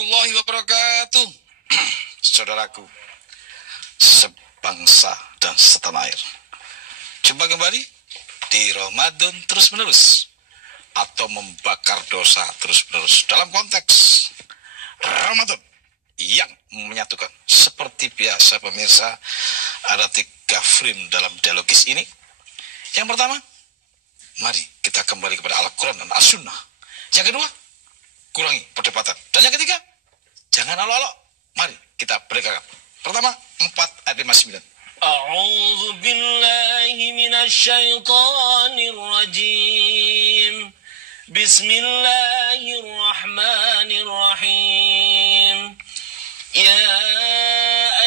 warahmatullahi wabarakatuh. Saudaraku, sebangsa dan setanah air, jumpa kembali di Ramadan terus menerus atau membakar dosa terus menerus dalam konteks Ramadan yang menyatukan. Seperti biasa pemirsa, ada 3 frame dalam dialogis ini. Yang pertama, mari kita kembali kepada Al-Quran dan As-Sunnah. Yang kedua, kurangi perdebatan. Dan yang ketiga, jangan olok-olok. Mari kita bergerak. Pertama, 4 ayat 59. A'udzu billahi minasyaitonir rajim. Bismillahirrahmanirrahim. Ya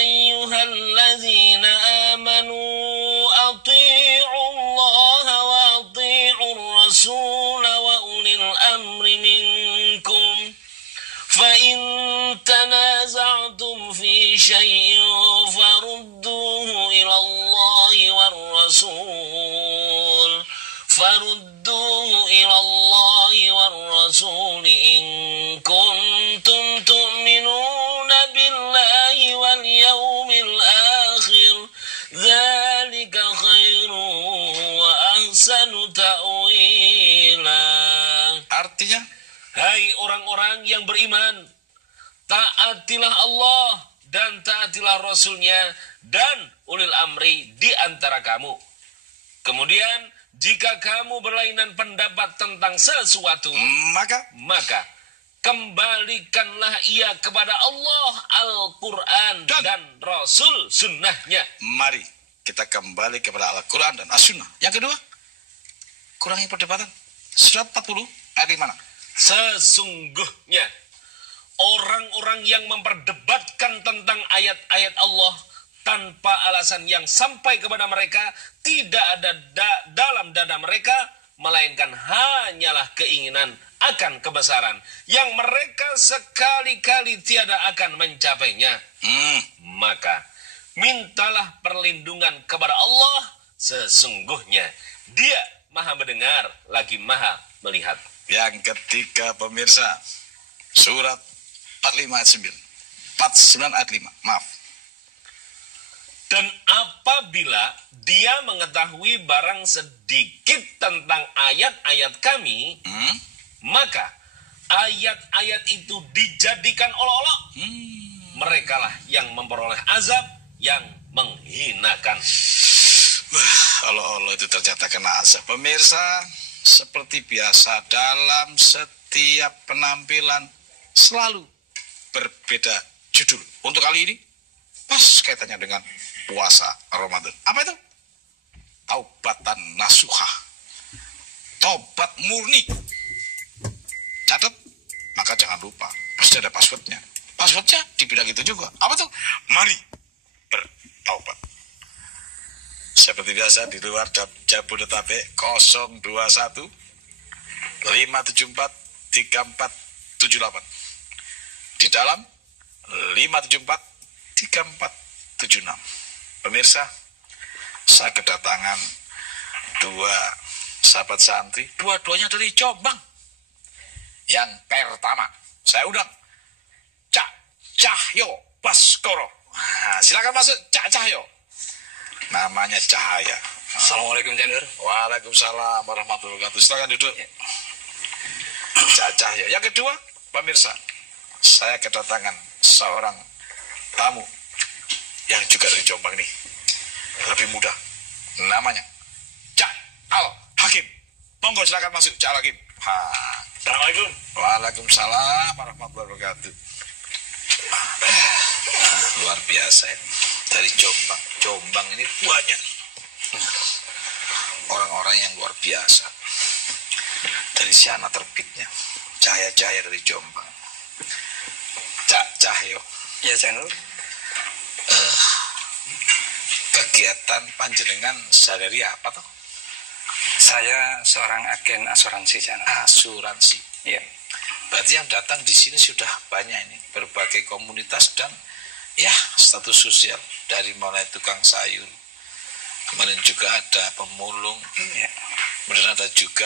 ayyuhalladzina amanu athi'ullaha wa athi'ur rasul wa ulil amri minkum. Fa in tanaza'tum fi syai'in farudduhu ila Allahi war rasul. Farudduhu ila Allahi war rasul in kuntum tu'minuna billahi wal yawmil akhir. Dzalika khairun wa ahsanu ta'wila. Artinya, hai orang-orang yang beriman, taatilah Allah dan taatilah Rasulnya dan ulil amri di antara kamu. Kemudian, jika kamu berlainan pendapat tentang sesuatu, maka kembalikanlah ia kepada Allah, Al-Quran dan Rasul sunnahnya. Mari kita kembali kepada Al-Quran dan As-Sunnah. Yang kedua, kurangi perdebatan. Surat 40 ayat di mana? Sesungguhnya orang-orang yang memperdebatkan tentang ayat-ayat Allah tanpa alasan yang sampai kepada mereka, tidak ada dalam dada mereka melainkan hanyalah keinginan akan kebesaran yang mereka sekali-kali tiada akan mencapainya. Maka mintalah perlindungan kepada Allah, sesungguhnya Dia Maha mendengar lagi Maha melihat. Yang ketiga pemirsa, surat 45 ayat 9. 49 ayat 5. Maaf. Dan apabila dia mengetahui barang sedikit tentang ayat-ayat kami, maka ayat-ayat itu dijadikan olok-olok. Merekalah yang memperoleh azab yang menghinakan. Wah, olok-olok itu ternyata kena azab. Pemirsa, seperti biasa dalam setiap penampilan selalu berbeda judul. Untuk kali ini, pas kaitannya dengan puasa Ramadan. Apa itu? Taubatan nasuha. Tobat murni. Catat, maka jangan lupa. Pasti ada passwordnya. Passwordnya di bidang itu juga. Apa tuh? Mari bertaubat. Seperti biasa di luar Jabodetabek 021 574 3478. Di dalam 574 3476. Pemirsa, saya kedatangan 2 sahabat santri, dua-duanya dari Jombang. Yang pertama, saya undang Cak Cahyo Baskoro. Nah, silakan masuk Cak Cahyo. Namanya Cahaya. Assalamualaikum Janur. Waalaikumsalam warahmatullahi wabarakatuh. Silakan duduk. Cak Cahyo. Yang kedua, pemirsa, saya kedatangan seorang tamu yang juga dari Jombang nih, lebih muda, namanya Cak Al Hakim. Monggo silakan masuk Cak Al Hakim. Assalamualaikum. Waalaikumsalam warahmatullahi wabarakatuh. Luar biasa ini. Dari Jombang. Jombang ini banyak orang-orang yang luar biasa. Dari sana terbitnya cahaya-cahaya dari Jombang. Cak Cahyo. Ya Janur. Kegiatan panjenengan sehari apa toh? Saya seorang agen asuransi Janur. Asuransi. Ya. Berarti yang datang di sini sudah banyak ini, berbagai komunitas dan ya status sosial, dari mulai tukang sayur, kemarin juga ada pemulung, Ya. kemudian ada juga,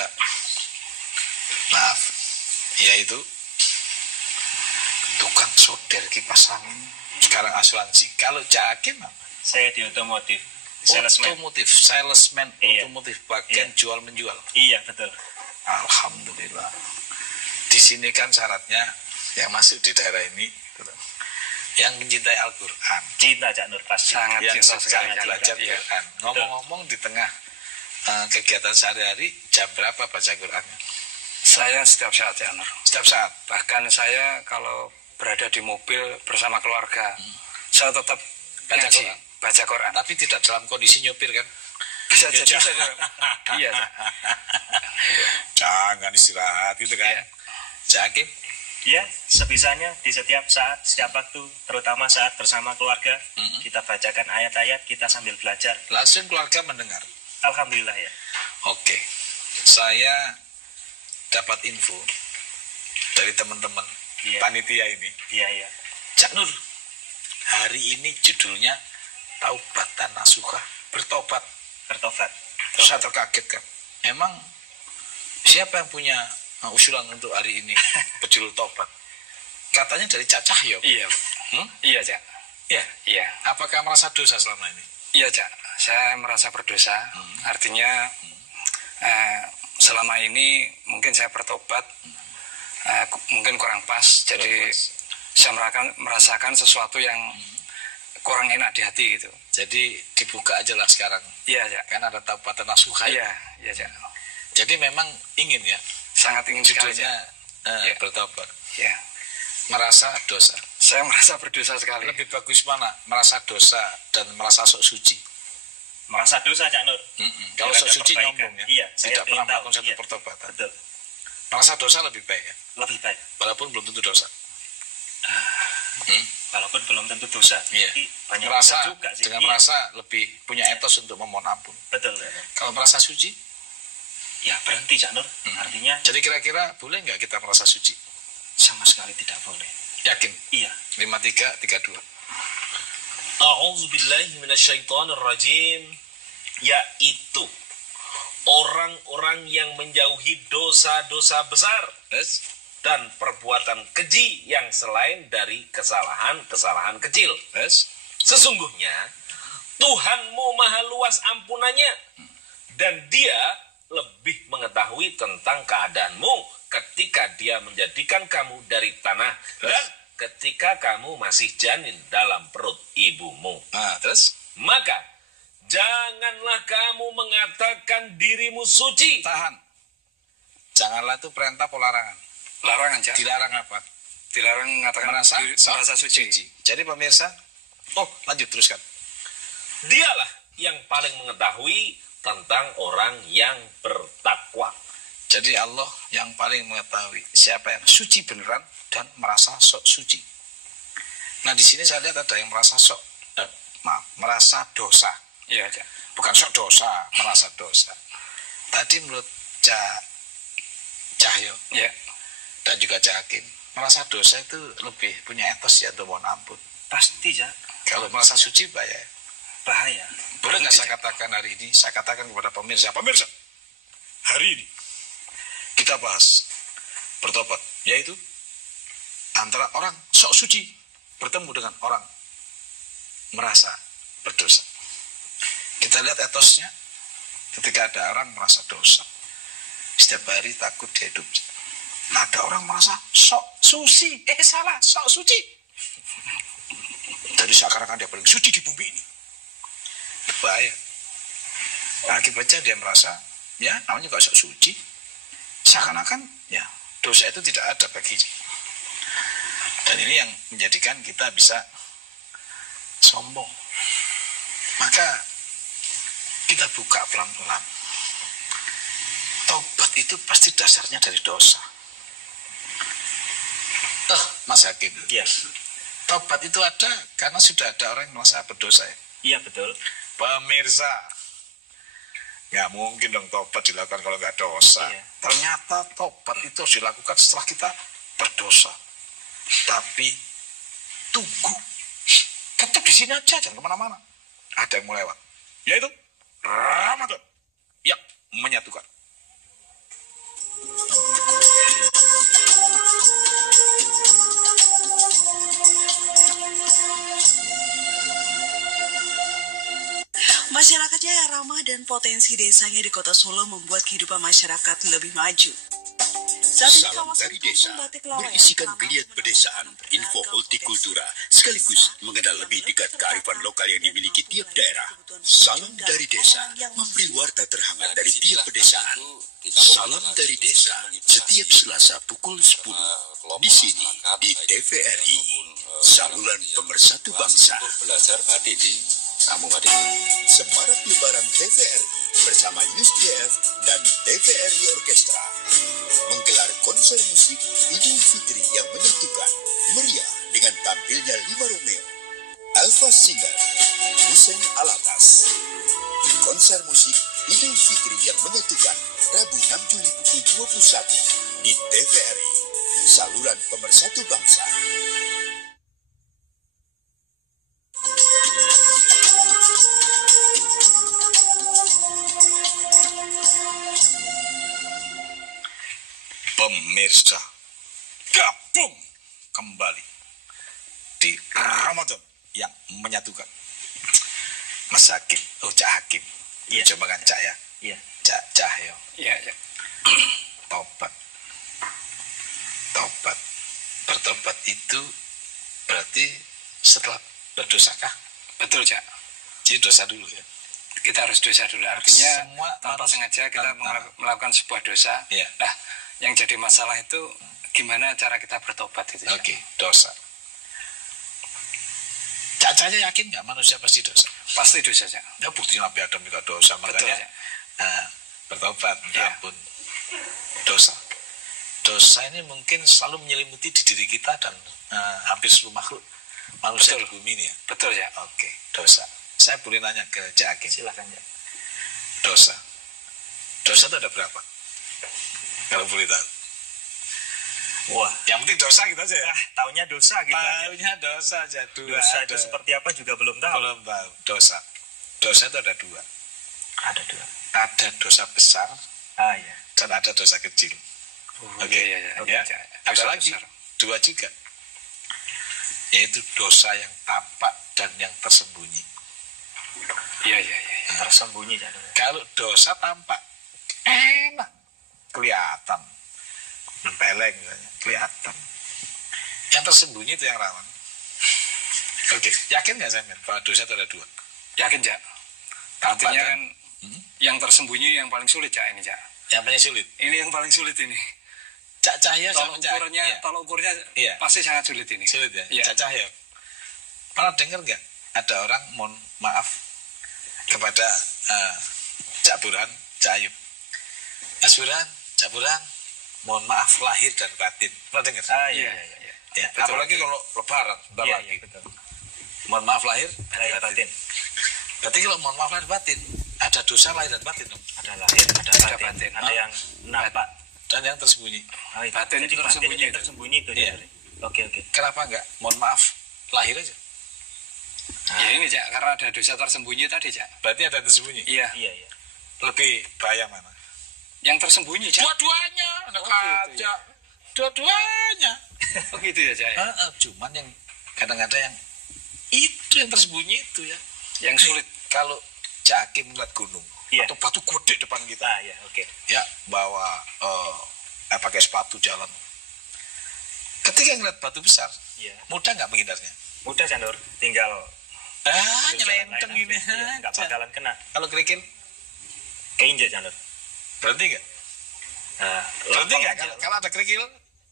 maaf, yaitu tukang solder kipas angin, sekarang asuransi. Kalau Cak Hakim apa? Saya di otomotif, salesman. Salesman Iya. otomotif, bagian Iya. jual menjual. Iya, betul. Alhamdulillah. Di sini kan syaratnya yang masuk di daerah ini gitu, yang mencintai Al-Quran, Cinta Cak Nur pasti. Sangat yang cinta suka sekali. belajar Iya. Quran. Ngomong-ngomong, di tengah kegiatan sehari-hari, jam berapa baca Qurannya? Saya setiap saat ya Nur. Setiap saat. Bahkan saya kalau berada di mobil bersama keluarga, saya tetap Baca ngaji, Quran. baca Quran. Tapi tidak dalam kondisi nyopir kan? Bisa Ya, jadi Cak. saja. Iya, Cak. Jangan istirahat gitu kan? Iya. Cak Hakim? Ya, sebisanya di setiap saat, setiap waktu, terutama saat bersama keluarga, kita bacakan ayat-ayat, kita sambil belajar. Langsung keluarga mendengar. Alhamdulillah ya. Oke, saya dapat info dari teman-teman Iya. panitia ini. Iya, iya. Cak Nur, hari ini judulnya Taubatan Nasuha, bertobat. Bertobat. Saya terkaget kan. Emang siapa yang punya usulan untuk hari ini berjudul tobat? Katanya dari Cak Cahyo. Iya, iya, Cak. Ya, Iya, apakah merasa dosa selama ini? iya, Cak. Saya merasa berdosa. Artinya selama ini mungkin saya bertobat, mungkin kurang pas. Jadi saya merasakan sesuatu yang kurang enak di hati gitu. Jadi dibuka aja lah sekarang. Iya, Cak. Kan ada Taubatan Nasuha. Iya, iya, Cak. Jadi memang ingin ya Sangat ingin sekali, judulnya Cak. Iya. bertobat. Iya. Merasa dosa. Saya merasa berdosa sekali. Lebih bagus mana? Merasa dosa dan merasa sok suci. Merasa dosa, Cak Nur. Kalau Biar sok ada suci perbaikan. nyombong ya. Iya, saya Tidak pernah ingin tahu. melakukan satu Iya. pertobatan. Betul. Merasa dosa lebih baik ya. Lebih baik. Walaupun belum tentu dosa. Walaupun belum tentu dosa. Iya. Tapi banyak Merasa dosa juga sih. dengan Iya. merasa lebih punya etos untuk memohon ampun. Betul. Kalau merasa suci, Ya, berhenti, Cak Nur. Artinya jadi kira-kira boleh nggak kita merasa suci? sama sekali tidak boleh. Yakin? Iya. 5332. A'udzubillahi minasyaitonirrajim, yaitu orang-orang yang menjauhi dosa-dosa besar Yes. dan perbuatan keji yang selain dari kesalahan-kesalahan kecil. Yes. Sesungguhnya Tuhanmu maha luas ampunannya dan dia lebih mengetahui tentang keadaanmu ketika dia menjadikan kamu dari tanah dan ketika kamu masih janin dalam perut ibumu. Nah, terus? Maka janganlah kamu mengatakan dirimu suci. Tahan. Janganlah itu perintah atau larangan. Larangan, Cak. Dilarang apa? Dilarang mengatakan Merasa merasa suci. Jadi pemirsa, lanjut teruskan. Dialah yang paling mengetahui tentang orang yang bertakwa. Jadi Allah yang paling mengetahui siapa yang suci beneran dan merasa sok suci. Nah di sini saya lihat ada yang merasa merasa dosa. Iya, Cak. Bukan sok dosa, merasa dosa. Tadi menurut Cak Cahyo Iya. dan juga Cak Hakim, merasa dosa itu lebih punya etos ya untuk mohon ampun. Pasti, Cak. Kalau merasa suci bahaya. Bahaya. Boleh nggak saya katakan hari ini, saya katakan kepada pemirsa, hari ini kita bahas bertobat, yaitu antara orang sok suci bertemu dengan orang merasa berdosa. Kita lihat etosnya ketika ada orang merasa dosa, setiap hari takut dia hidup. Nah, ada orang merasa sok suci, sok suci. Jadi seakan-akan dia paling suci di bumi ini. Bahaya. Nah, akibatnya dia merasa, ya namanya juga sok suci. Seakan-akan, ya dosa itu tidak ada baginya. Dan ini yang menjadikan kita bisa sombong. Maka kita buka pelan-pelan. Taubat itu pasti dasarnya dari dosa. Mas Hakim. Iya. Taubat itu ada karena sudah ada orang yang merasa berdosa ya. Iya, betul. Pemirsa, nggak mungkin dong tobat dilakukan kalau nggak dosa. Iya. Ternyata tobat itu harus dilakukan setelah kita berdosa. Tapi tunggu, tetap di sini aja, jangan kemana-mana. Ada yang mau lewat, yaitu Ramadan yang menyatukan. Masyarakatnya yang ramah dan potensi desanya di Kota Solo membuat kehidupan masyarakat lebih maju. Saat ini Salam kawasan dari desa Kampung Batik Lawean berisikan telah geliat mampu pedesaan, menawarkan info beragam hortikultura, potensi sekaligus desa mengenal yang lebih dekat tertata kearifan lokal yang dan dimiliki mampu tiap melayani daerah. kebutuhan Salam penduduk dari dan desa orang yang memberi warta terhangat dari tiap disinilah pedesaan. tentu di Kampung Salam Batik dari desa mengedukasi setiap Selasa pukul 10 kelompok di sini masyarakat, di baik TVRI, maupun, saluran yang pemersatu luas bangsa. untuk belajar batik di Kampung Batik. Semarak Lebaran TVRI bersama USJF dan TVRI Orkestra menggelar konser musik Idul Fitri yang menyatukan meriah dengan tampilnya 5 Romeo, Alfa Singer, Hussein Alatas. Konser musik Idul Fitri yang menyatukan Rabu 6 Juli pukul 21 di TVRI, saluran pemersatu bangsa. Pemirsa, gabung kembali di Ramadan yang menyatukan. Mas Hakim, Cak Hakim. Iya. Coba kan Cak ya. Iya. Cak Cahyo. Iya, ya. Tobat. Tobat. Bertobat itu berarti setelah berdosa kah? Betul, Cak. Jadi dosa dulu ya. Kita harus dosa dulu. Artinya Semua tanpa manusia- sengaja kita tanpa- melakukan sebuah dosa. Iya. Nah, yang jadi masalah itu gimana cara kita bertobat itu, Cak. Oke, dosa. Cak Cahyo yakin nggak manusia pasti dosa? Pasti dosa, Cak. Ya buktinya Nabi Adam juga dosa, Betul, makanya ya. bertobat, Ya. ampun dosa. Dosa ini mungkin selalu menyelimuti di diri kita dan hampir seluruh makhluk manusia Betul. di bumi ini ya. Betul, Cak. Oke, dosa. Saya boleh nanya ke Cak Hakim, Silakan ya. dosa. Dosa itu ada berapa? Kalau boleh tahu. Wah, Yang penting dosa gitu aja ya. taunya dosa gitu aja. Tahunya dosa aja. Dua Dosa ada. itu seperti apa juga belum tahu. Belum tahu. Dosa. Dosa itu ada dua. Ada dua. Ada dosa besar Ah ya. dan ada dosa kecil. Oke, Iya, iya, ya. iya, Cak. Ada Dosa lagi besar. dua juga, yaitu dosa yang tampak dan yang tersembunyi. Iya, iya, iya. Tersembunyi kan. Kalau dosa tampak enak, kelihatan, nempeleng misalnya, kelihatan. Yang tersembunyi itu yang rawan. Oke, yakin nggak Samin bahwa dosa itu ada dua? Yakin, Cak? Tampak Artinya dan kan yang tersembunyi yang paling sulit, Cak, ini, Cak. yang paling sulit. Ini yang paling sulit ini. Cak Cahyo Tolok sama Cak. ukurnya, Iya, tolok ukurnya Iya. pasti sangat sulit ini. sulit ya. Iya. Cak Cahyo. Pernah dengar nggak ada orang mohon maaf kepada Cak Burhan, Cak Ayub. Mas Burhan, Cak Burhan, mohon maaf lahir dan batin. Pernah dengar? Ah Iya, iya iya. iya. Ya, betul, apalagi betul. kalau lebaran, bentar Iya lagi. iya betul. Mohon maaf lahir, Lahir batin. Berarti kalau mohon maaf lahir batin, ada dosa lahir dan batin dong. Ada lahir, ada batin. batin. Ada yang nampak. Dan yang tersembunyi. Ah, itu. Batin Jadi itu tersembunyi itu itu. tersembunyi itu. Iya. Jadi. Oke oke. Kenapa enggak? Mohon maaf lahir aja. Ya ini, Cak, karena ada dosa tersembunyi tadi, Cak. Berarti ada tersembunyi. Iya. Iya iya. Lebih bahaya mana? Yang tersembunyi, Cak. Dua-duanya, anak Oh, gitu aja. Dua-duanya. Oh gitu ya, Cak. Ya? Cuman yang kadang-kadang yang itu yang tersembunyi itu ya. Yang sulit. Kalau Cak Hakim melihat gunung Iya. atau batu gede depan kita, Ah iya oke. ya bawa pakai sepatu jalan. Ketika ngeliat batu besar, Iya. mudah nggak menghindarnya? Mudah Sandor. Tinggal Nyelenteng lain ini aja. Iya, nggak aja. bakalan kena. Kalau kerikil, Keinjek Sandor. berhenti nggak? Nah, Berhenti lempeng nggak? aja. Kalau ada kerikil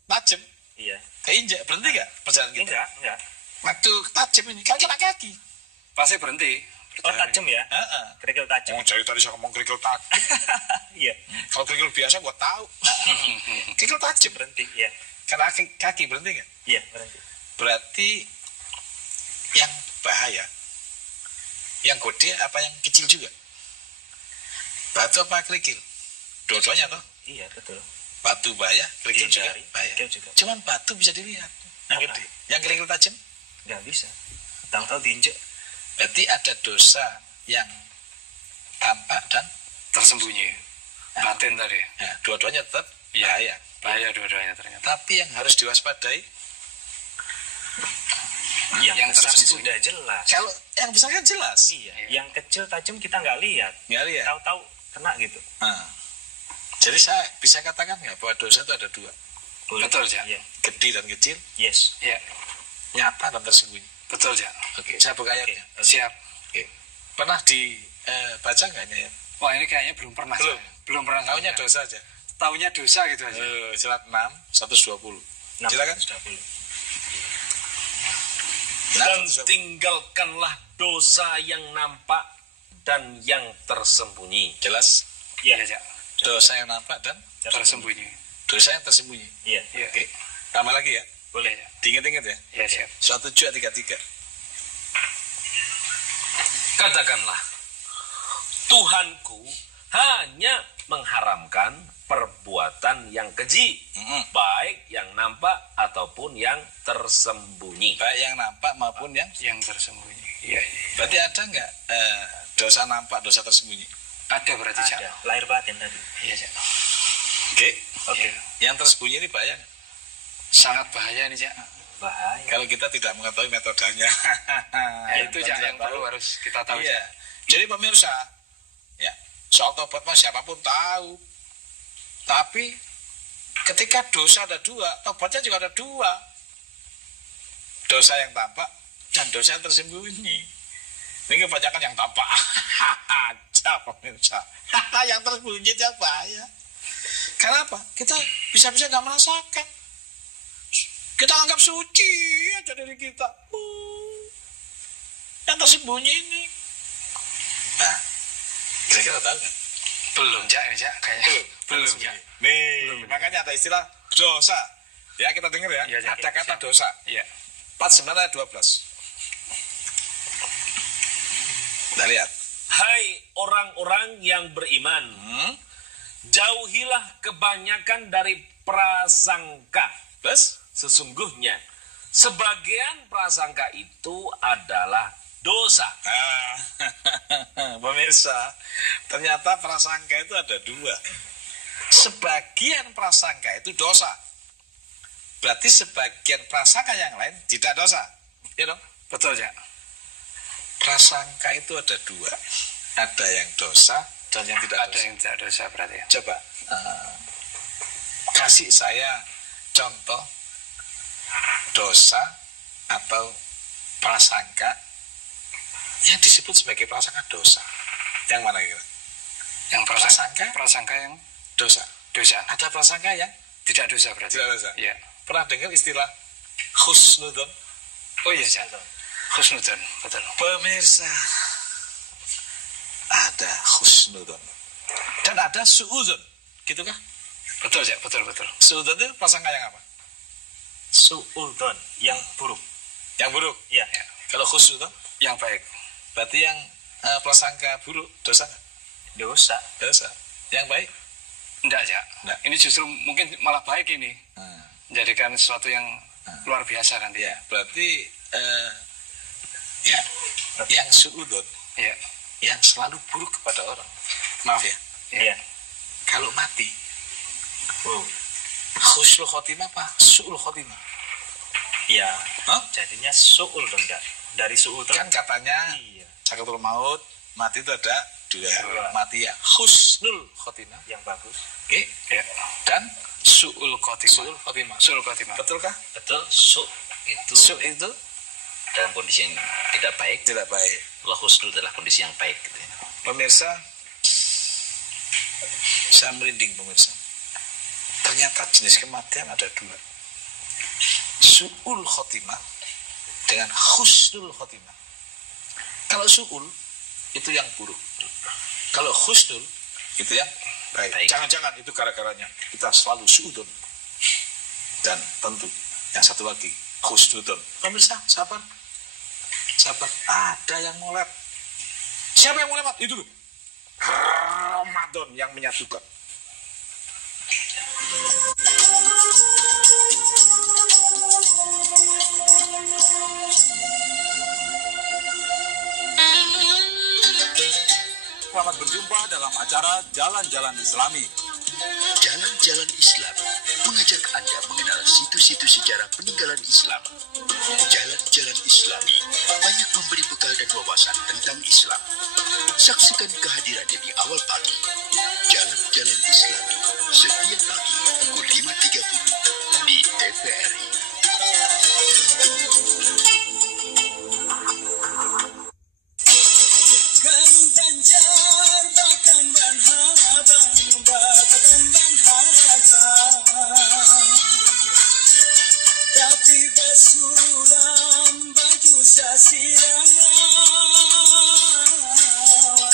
tajam, Iya. keinjak, berhenti nggak perjalanan kita? Enggak. Waktu tajam ini, kan kena kaki. Pasti berhenti. Oh tajam ya? Heeh. Kerikil tajam. Oh, jadi tadi saya ngomong kerikil tajam. Iya. Kalau kerikil biasa gua tahu. Kerikil tajam. Berhenti. Iya. Kena kaki berhenti nggak? Iya berhenti. Berarti yang bahaya, yang gede apa yang kecil juga? Batu apa kerikil? Dua-duanya toh. Iya betul. Batu bahaya, kerikil juga Dihindari, bahaya. kerikil juga. Cuman batu bisa dilihat. Yang gede. Yang kerikil tajam, Nggak bisa. Tahu-tahu diinjek. berarti ada dosa yang tampak dan Tersembunyi. Batin tadi. dua-duanya tetap Iya. bahaya. Bahaya dua-duanya ternyata. Tapi yang harus diwaspadai yang besar tersembunyi. sudah jelas. Kalau yang besar kan jelas. Iya, yang kecil tajam kita nggak lihat. Nggak lihat. Tahu-tahu kena gitu. Nah, jadi saya bisa katakan nggak bahwa dosa itu ada dua, Boleh. Betul, Jak. Iya. gede dan kecil, Yes. Ya, nyata dan tersembunyi. betul, Jak. Oke, saya buka ayatnya. Siap. Oke. Pernah dibaca nggak ayat? Wah, ini kayaknya belum pernah. Belum. saya. Belum pernah. Taunya saya. dosa aja. Taunya dosa gitu aja. Surat 6, 120. Silakan. Sudah boleh. Dan tinggalkanlah dosa yang nampak dan yang tersembunyi. Jelas. Iya, Jak. Dosa yang nampak dan Tersembunyi. dosa yang tersembunyi. Iya. Iya. Oke. Tambah lagi ya. Boleh, Jak. Diingat-ingat ya. Iya, siap. Surat 7 ayat 33. Katakanlah, Tuhanku hanya mengharamkan perbuatan yang keji, baik yang nampak ataupun yang tersembunyi. Baik yang nampak maupun yang Yang tersembunyi. Iya, iya. berarti ada nggak dosa nampak, dosa tersembunyi? Ada berarti, Jak. Ada. Lahir batin tadi. Iya, Jak. Oke. Oke. Yang tersembunyi ini bahaya nggak? Sangat bahaya nih, Jak. Bahaya. Kalau kita tidak mengetahui metodenya. Itu, Jak, yang perlu harus kita tahu, Iya. Jak. Jadi pemirsa, ya soal tobat mah siapapun tahu. Tapi ketika dosa ada dua, tobatnya juga ada dua. Dosa yang tampak dan dosa yang tersembunyi. Ini kebanyakan yang tampak. Aja pemirsa. Yang tersembunyi aja bahaya. Kenapa? Kita bisa-bisa nggak merasakan. Kita anggap suci aja dari kita. Yang tersembunyi ini. Nah, kira-kira tahu nggak? Belum, Jak, ini, Jak, kayaknya. Belum, Jak. Nih, makanya ada istilah dosa. Ya, kita dengar ya. Iya, Jak. Ada kata Siap. dosa. Iya. 49 ayat 12. Kita lihat. Hai orang-orang yang beriman, jauhilah kebanyakan dari prasangka. Terus? Sesungguhnya, sebagian prasangka itu adalah dosa. Pemirsa, ternyata prasangka itu ada dua. Sebagian prasangka itu dosa. Berarti sebagian prasangka yang lain tidak dosa. Ya dong? Betul, Jak. Prasangka itu ada dua. Ada yang dosa dan yang tidak Ada dosa. yang tidak dosa berarti ya. Coba kasih saya contoh dosa atau prasangka yang disebut sebagai prasangka dosa. Yang mana kira? Yang Prasangka? Prasangka yang Dosa. dosa. Ada prasangka yang Tidak dosa berarti. tidak dosa. Iya. Pernah dengar istilah husnudon? Oh iya, Jak. Husnudon, betul. Pemirsa, ada husnudon dan ada suudon, gitu kah? Betul, Jak. Betul, betul. Suudon itu prasangka yang apa? Su'uldon. Yang buruk. Yang buruk. Iya. Kalau husnudon, Yang baik. berarti yang prasangka buruk dosa nggak? Dosa. Dosa. Yang baik? Enggak, Jak. Enggak. Ini justru mungkin malah baik ini. Menjadikan sesuatu yang luar biasa kan dia. Ya, berarti ya, yang suudon, Iya. yang selalu buruk kepada orang. Maaf ya, Iya. kalau mati, Oh. husnul khotimah apa? Su'ul khotimah. Iya. Hah? Jadinya su'ul dong, Jak. Dari su'ul Kan katanya Iya. sakaratul maut, mati itu ada dua. Dua. Mati ya husnul khotimah. Yang bagus. Oke. Iya. Dan Su'ul khotimah. su'ul khotimah. Su'ul khotimah. Betulkah? Betul, itu Su' itu dalam kondisi yang tidak baik. tidak baik. Allah husnul adalah kondisi yang baik gitu ya. Pemirsa, saya merinding pemirsa. Ternyata jenis kematian ada dua. Su'ul khotimah dengan husnul khotimah. Kalau su'ul itu yang buruk. Kalau husnul itu yang baik. Baik. Jangan-jangan itu gara-garanya kita selalu su'udun. Dan tentu yang satu lagi husnudun. Pemirsa, sabar. Sabar. Ada yang mau lewat. Siapa yang mau lewat? Itu loh. Ramadan yang menyatukan. Selamat berjumpa dalam acara Jalan-Jalan Islami. Jalan-jalan Islam mengajak mengajak Anda mengenal situs-situs sejarah peninggalan Islam. Jalan-jalan Islami banyak memberi bekal dan wawasan tentang Islam. Saksikan kehadirannya di awal pagi. Jalan-jalan Islami setiap pagi pukul 5.30 di TVRI.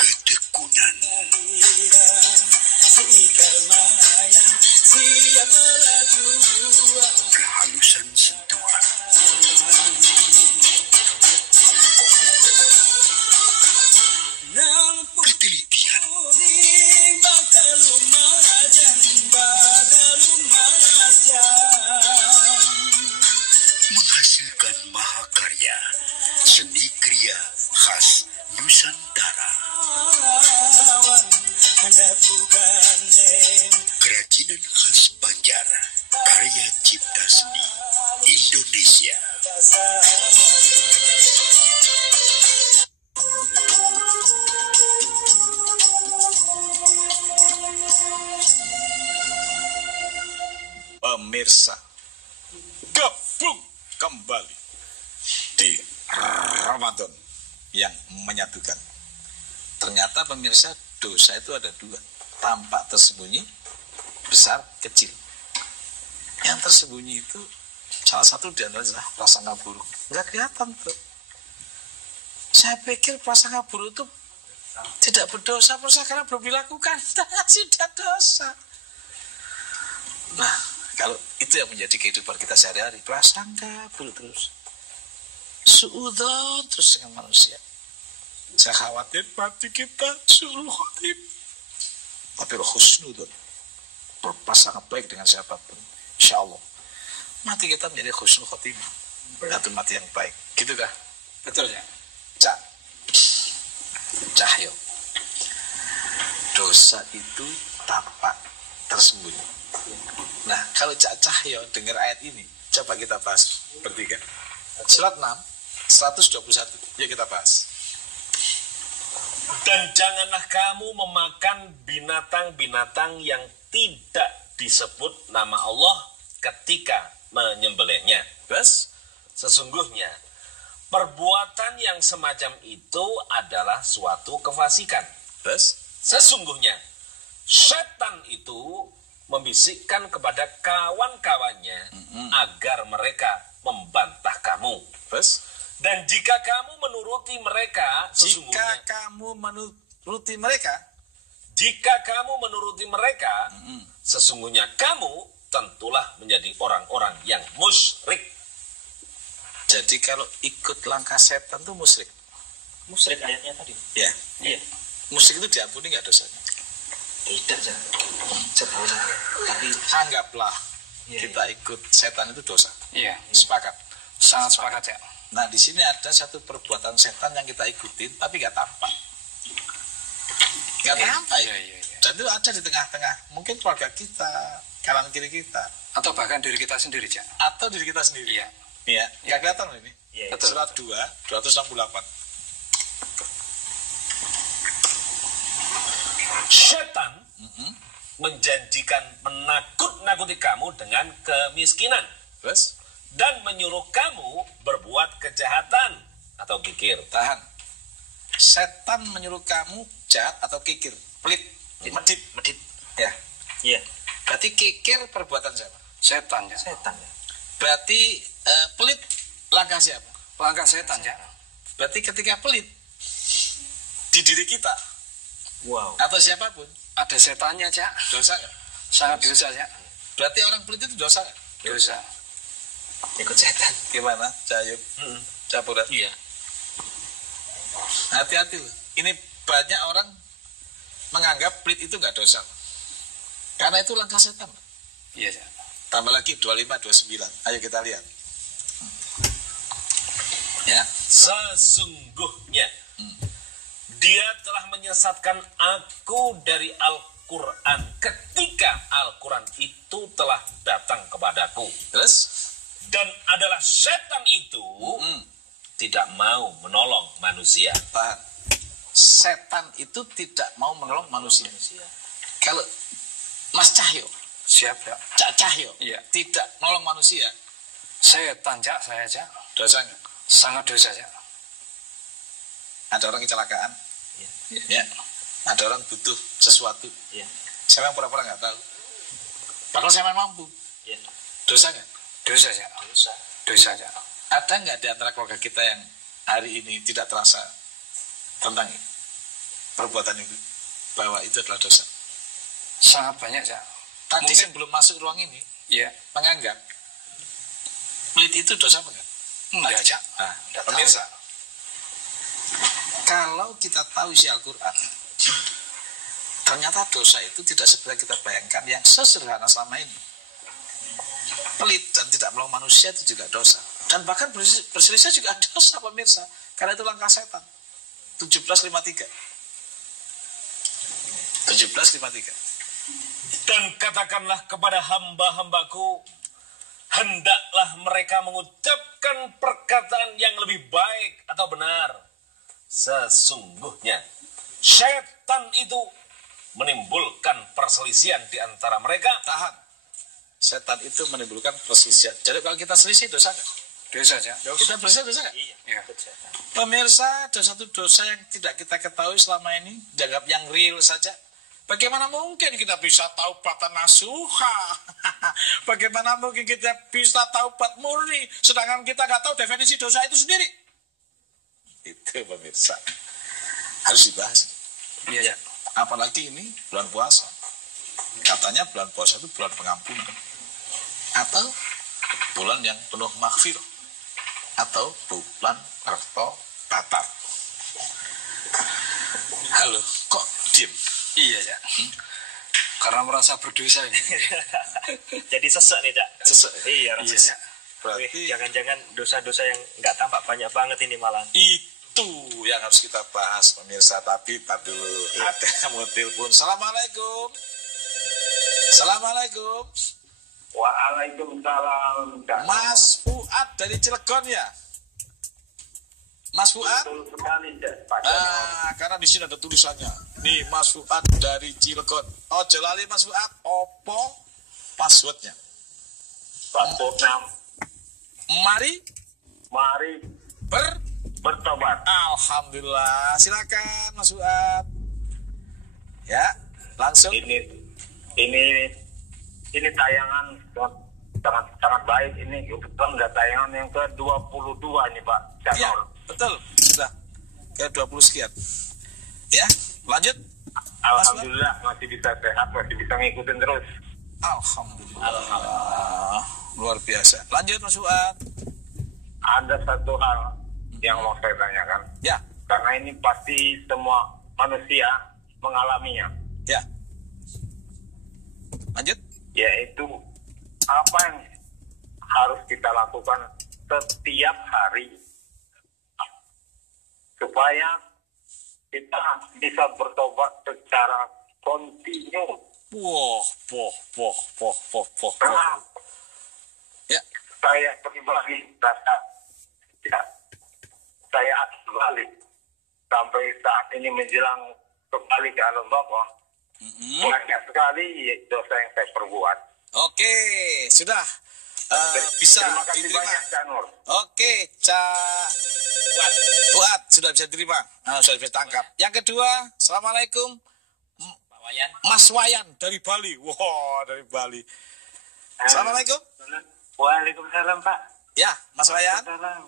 Ketekunan, kehalusan sentuhan, ketelitian, menghasilkan mahakarya, seni kriya khas Nusantara. Kerajinan khas Banjar, karya cipta seni Indonesia. Pemirsa, gabung kembali di Ramadan yang menyatukan. Ternyata pemirsa, dosa itu ada dua, tampak tersembunyi, besar, kecil. Yang tersembunyi itu salah satu di antaranya prasangka buruk. Nggak kelihatan tuh. Saya pikir prasangka buruk itu tidak berdosa, karena belum dilakukan, sudah dosa. Nah, kalau itu yang menjadi kehidupan kita sehari-hari, prasangka buruk terus, suudzon terus dengan manusia. Saya khawatir mati kita suul khotim, tapi husnudzon, berprasangka baik dengan siapapun, insya Allah mati kita menjadi husnul khotim, atau mati yang baik. Gitu kah? Betul ya. Cahyo, dosa itu tampak tersembunyi. Nah, kalau Cahyo dengar ayat ini, coba kita bahas bertiga. Surat 6, 121. Yuk kita bahas. Dan janganlah kamu memakan binatang-binatang yang tidak disebut nama Allah ketika menyembelihnya. Terus? Sesungguhnya perbuatan yang semacam itu adalah suatu kefasikan. Terus? Sesungguhnya setan itu membisikkan kepada kawan-kawannya agar mereka membantah kamu. Terus? Dan jika kamu menuruti mereka, Jika kamu menuruti mereka, sesungguhnya kamu tentulah menjadi orang-orang yang musyrik. Jadi kalau ikut langkah setan itu musyrik. Musyrik ayatnya tadi. Ya. Iya. Musyrik itu diampuni nggak dosanya? Tidak, setahu saya. Tapi Anggaplah kita ikut setan itu dosa. Iya. Sepakat. Sangat sepakat ya. Nah, di sini ada satu perbuatan setan yang kita ikutin, tapi nggak tampak. Nggak tampak. Iya. Dan itu ada di tengah-tengah. Mungkin keluarga kita, kanan kiri kita, Atau bahkan diri kita sendiri, Cak. atau diri kita sendiri. Iya. Iya. Nggak kelihatan loh ini. Iya, betul. Surat 2, 268. Setan menjanjikan menakut-nakuti kamu dengan kemiskinan Terus? dan menyuruh kamu berbuat kejahatan atau kikir. Tahan. Setan menyuruh kamu jahat atau kikir, pelit, medit. Ya. iya, Berarti kikir perbuatan siapa? Setan ya. setan ya. Berarti pelit langkah siapa? Langkah setan ya. Berarti ketika pelit di diri kita Wow. atau siapapun, Ada setannya, Cak. dosa nggak? Sangat dosa, Cak. Berarti orang pelit itu dosa nggak? Dosa. Ikut setan. Gimana, Cayub? Capuran? Iya. Hati-hati loh. Ini banyak orang menganggap pelit itu nggak dosa. Karena itu langkah setan. Iya, Cak. Tambah lagi 25, 29. Ayo kita lihat. Ya. Sesungguhnya dia telah menyesatkan aku dari Al-Quran Al-Quran ketika Al-Quran itu telah datang kepadaku. Terus? Dan adalah setan itu tidak mau menolong manusia. Paham? Setan itu tidak mau menolong manusia. Kalau Mas Cahyo, Siap ya. Cak Cahyo, Iya. tidak menolong manusia, Setan Cak, saya Cak. dosanya. Sangat dosa Cak. Ada orang kecelakaan, ya. Ada orang butuh sesuatu, Iya. saya memang pura-pura nggak tahu. Padahal saya memang mampu. Iya. Dosa nggak? Dosa Cak. Dosa. Dosa Cak. Ada nggak di antara keluarga kita yang hari ini tidak terasa tentang perbuatan itu, bahwa itu adalah dosa? Sangat banyak Cak. Tadi Mungkin- sebelum masuk ruang ini Iya. menganggap pelit itu dosa apa enggak? Enggak Cak. Nah, Enggak pemirsa, tahu. kalau kita tahu isi Al-Quran, ternyata dosa itu tidak seperti kita bayangkan yang sesederhana selama ini. Pelit dan tidak menolong manusia itu juga dosa. Dan bahkan berselisih juga dosa, pemirsa. Karena itu langkah setan. 17:53. 17:53. Dan katakanlah kepada hamba-hambaku, hendaklah mereka mengucapkan perkataan yang lebih baik atau benar. Sesungguhnya setan itu menimbulkan perselisihan di antara mereka. Tahan. Setan itu menimbulkan perselisihan. Jadi kalau kita selisih dosa nggak? Dosa Cak. Kita berselisih dosa nggak? Iya. Pemirsa, ada satu dosa yang tidak kita ketahui selama ini, dianggap yang real saja. Bagaimana mungkin kita bisa taubatan nasuha? Bagaimana mungkin kita bisa taubat murni, sedangkan kita nggak tahu definisi dosa itu sendiri? Itu pemirsa, harus dibahas. Iya Cak. Apalagi ini bulan puasa. Katanya bulan puasa itu bulan pengampunan. Atau bulan yang penuh maghfirah. Atau bulan pertobatan. Halo, kok diem? Iya Cak. Karena merasa berdosa ini. Jadi sesek nih, Cak. Sesek. Iya, Iya rasanya. Cak. Berarti Wih, jangan-jangan dosa-dosa yang nggak tampak banyak banget ini malah. itu yang harus kita bahas, pemirsa. Tapi tar dulu, ada yang mau telepon. Assalamualaikum. Assalamualaikum. Waalaikumsalam. Mas Fuad dari Cilegon ya? Mas Fuad? Betul sekali, Pak. Karena di sini ada tulisannya. Nih, Mas Fuad dari Cilegon. Oh, jelali Mas Fuad. Opo passwordnya? Passwordnya, Mari mari bertobat. Alhamdulillah. Silakan Mas Fuad. Ya, langsung. Ini tayangan sangat baik. Ini kebetulan udah tayangan yang ke-22 ini, Pak. Iya, Channel. betul. Sudah ke 20 sekian. Ya, lanjut. Alhamdulillah masih bisa sehat, masih bisa ngikutin terus. Alhamdulillah. Luar biasa. Lanjut Mas Fuad. Ada satu hal yang mau saya tanyakan. Ya, Karena ini pasti semua manusia mengalaminya. ya. Lanjut. Yaitu apa yang harus kita lakukan setiap hari supaya kita bisa bertobat secara kontinu. Wah, Karena Ya, saya pribadi rasa ya, saya balik sampai saat ini menjelang kembali ke alam bawah. Banyak sekali dosa yang saya perbuat. oke, sudah bisa Terima kasih diterima. banyak, Cak Nur. Oke, Cak Fuad sudah bisa diterima. Sudah bisa tangkap. Yang kedua, Assalamualaikum. Pak Wayan. Mas Wayan dari Bali. Wah, dari Bali. Assalamualaikum. Waalaikumsalam, Pak. Ya, Mas Wayan. Waalaikumsalam.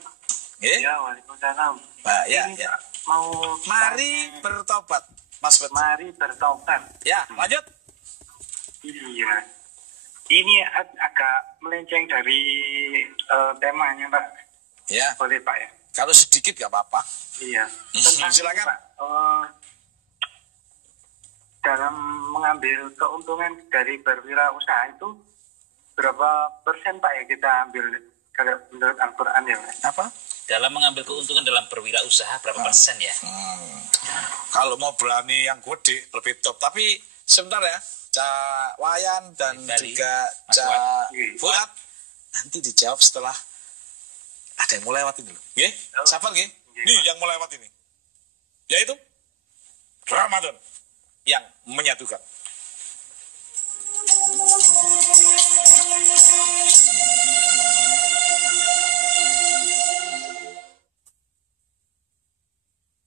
Ya, Ya, waalaikumsalam. Pak, ya, Ini, ya. Pak, mau Mari bertobat, Mas Fuad. mari bertobat. Ya, lanjut. Iya. Ini agak melenceng dari temanya, Pak. Ya, Boleh, Pak ya? kalau sedikit gak apa-apa. Iya. Silakan. Ini, Pak, dalam mengambil keuntungan dari berwirausaha itu berapa persen, Pak, ya kita ambil kalau menurut Al-Quran ya, Pak? Apa? Dalam mengambil keuntungan dalam berwirausaha berapa persen ya? Kalau mau berani yang gede lebih top. Tapi sebentar ya, Cak Wayan dan Bali, juga Mas Cak Fuad. Nanti dijawab setelah ada yang mau lewat ini loh. Nggih? Sabar nggih? Nih yang mau lewat ini. Yaitu Ramadan yang menyatukan.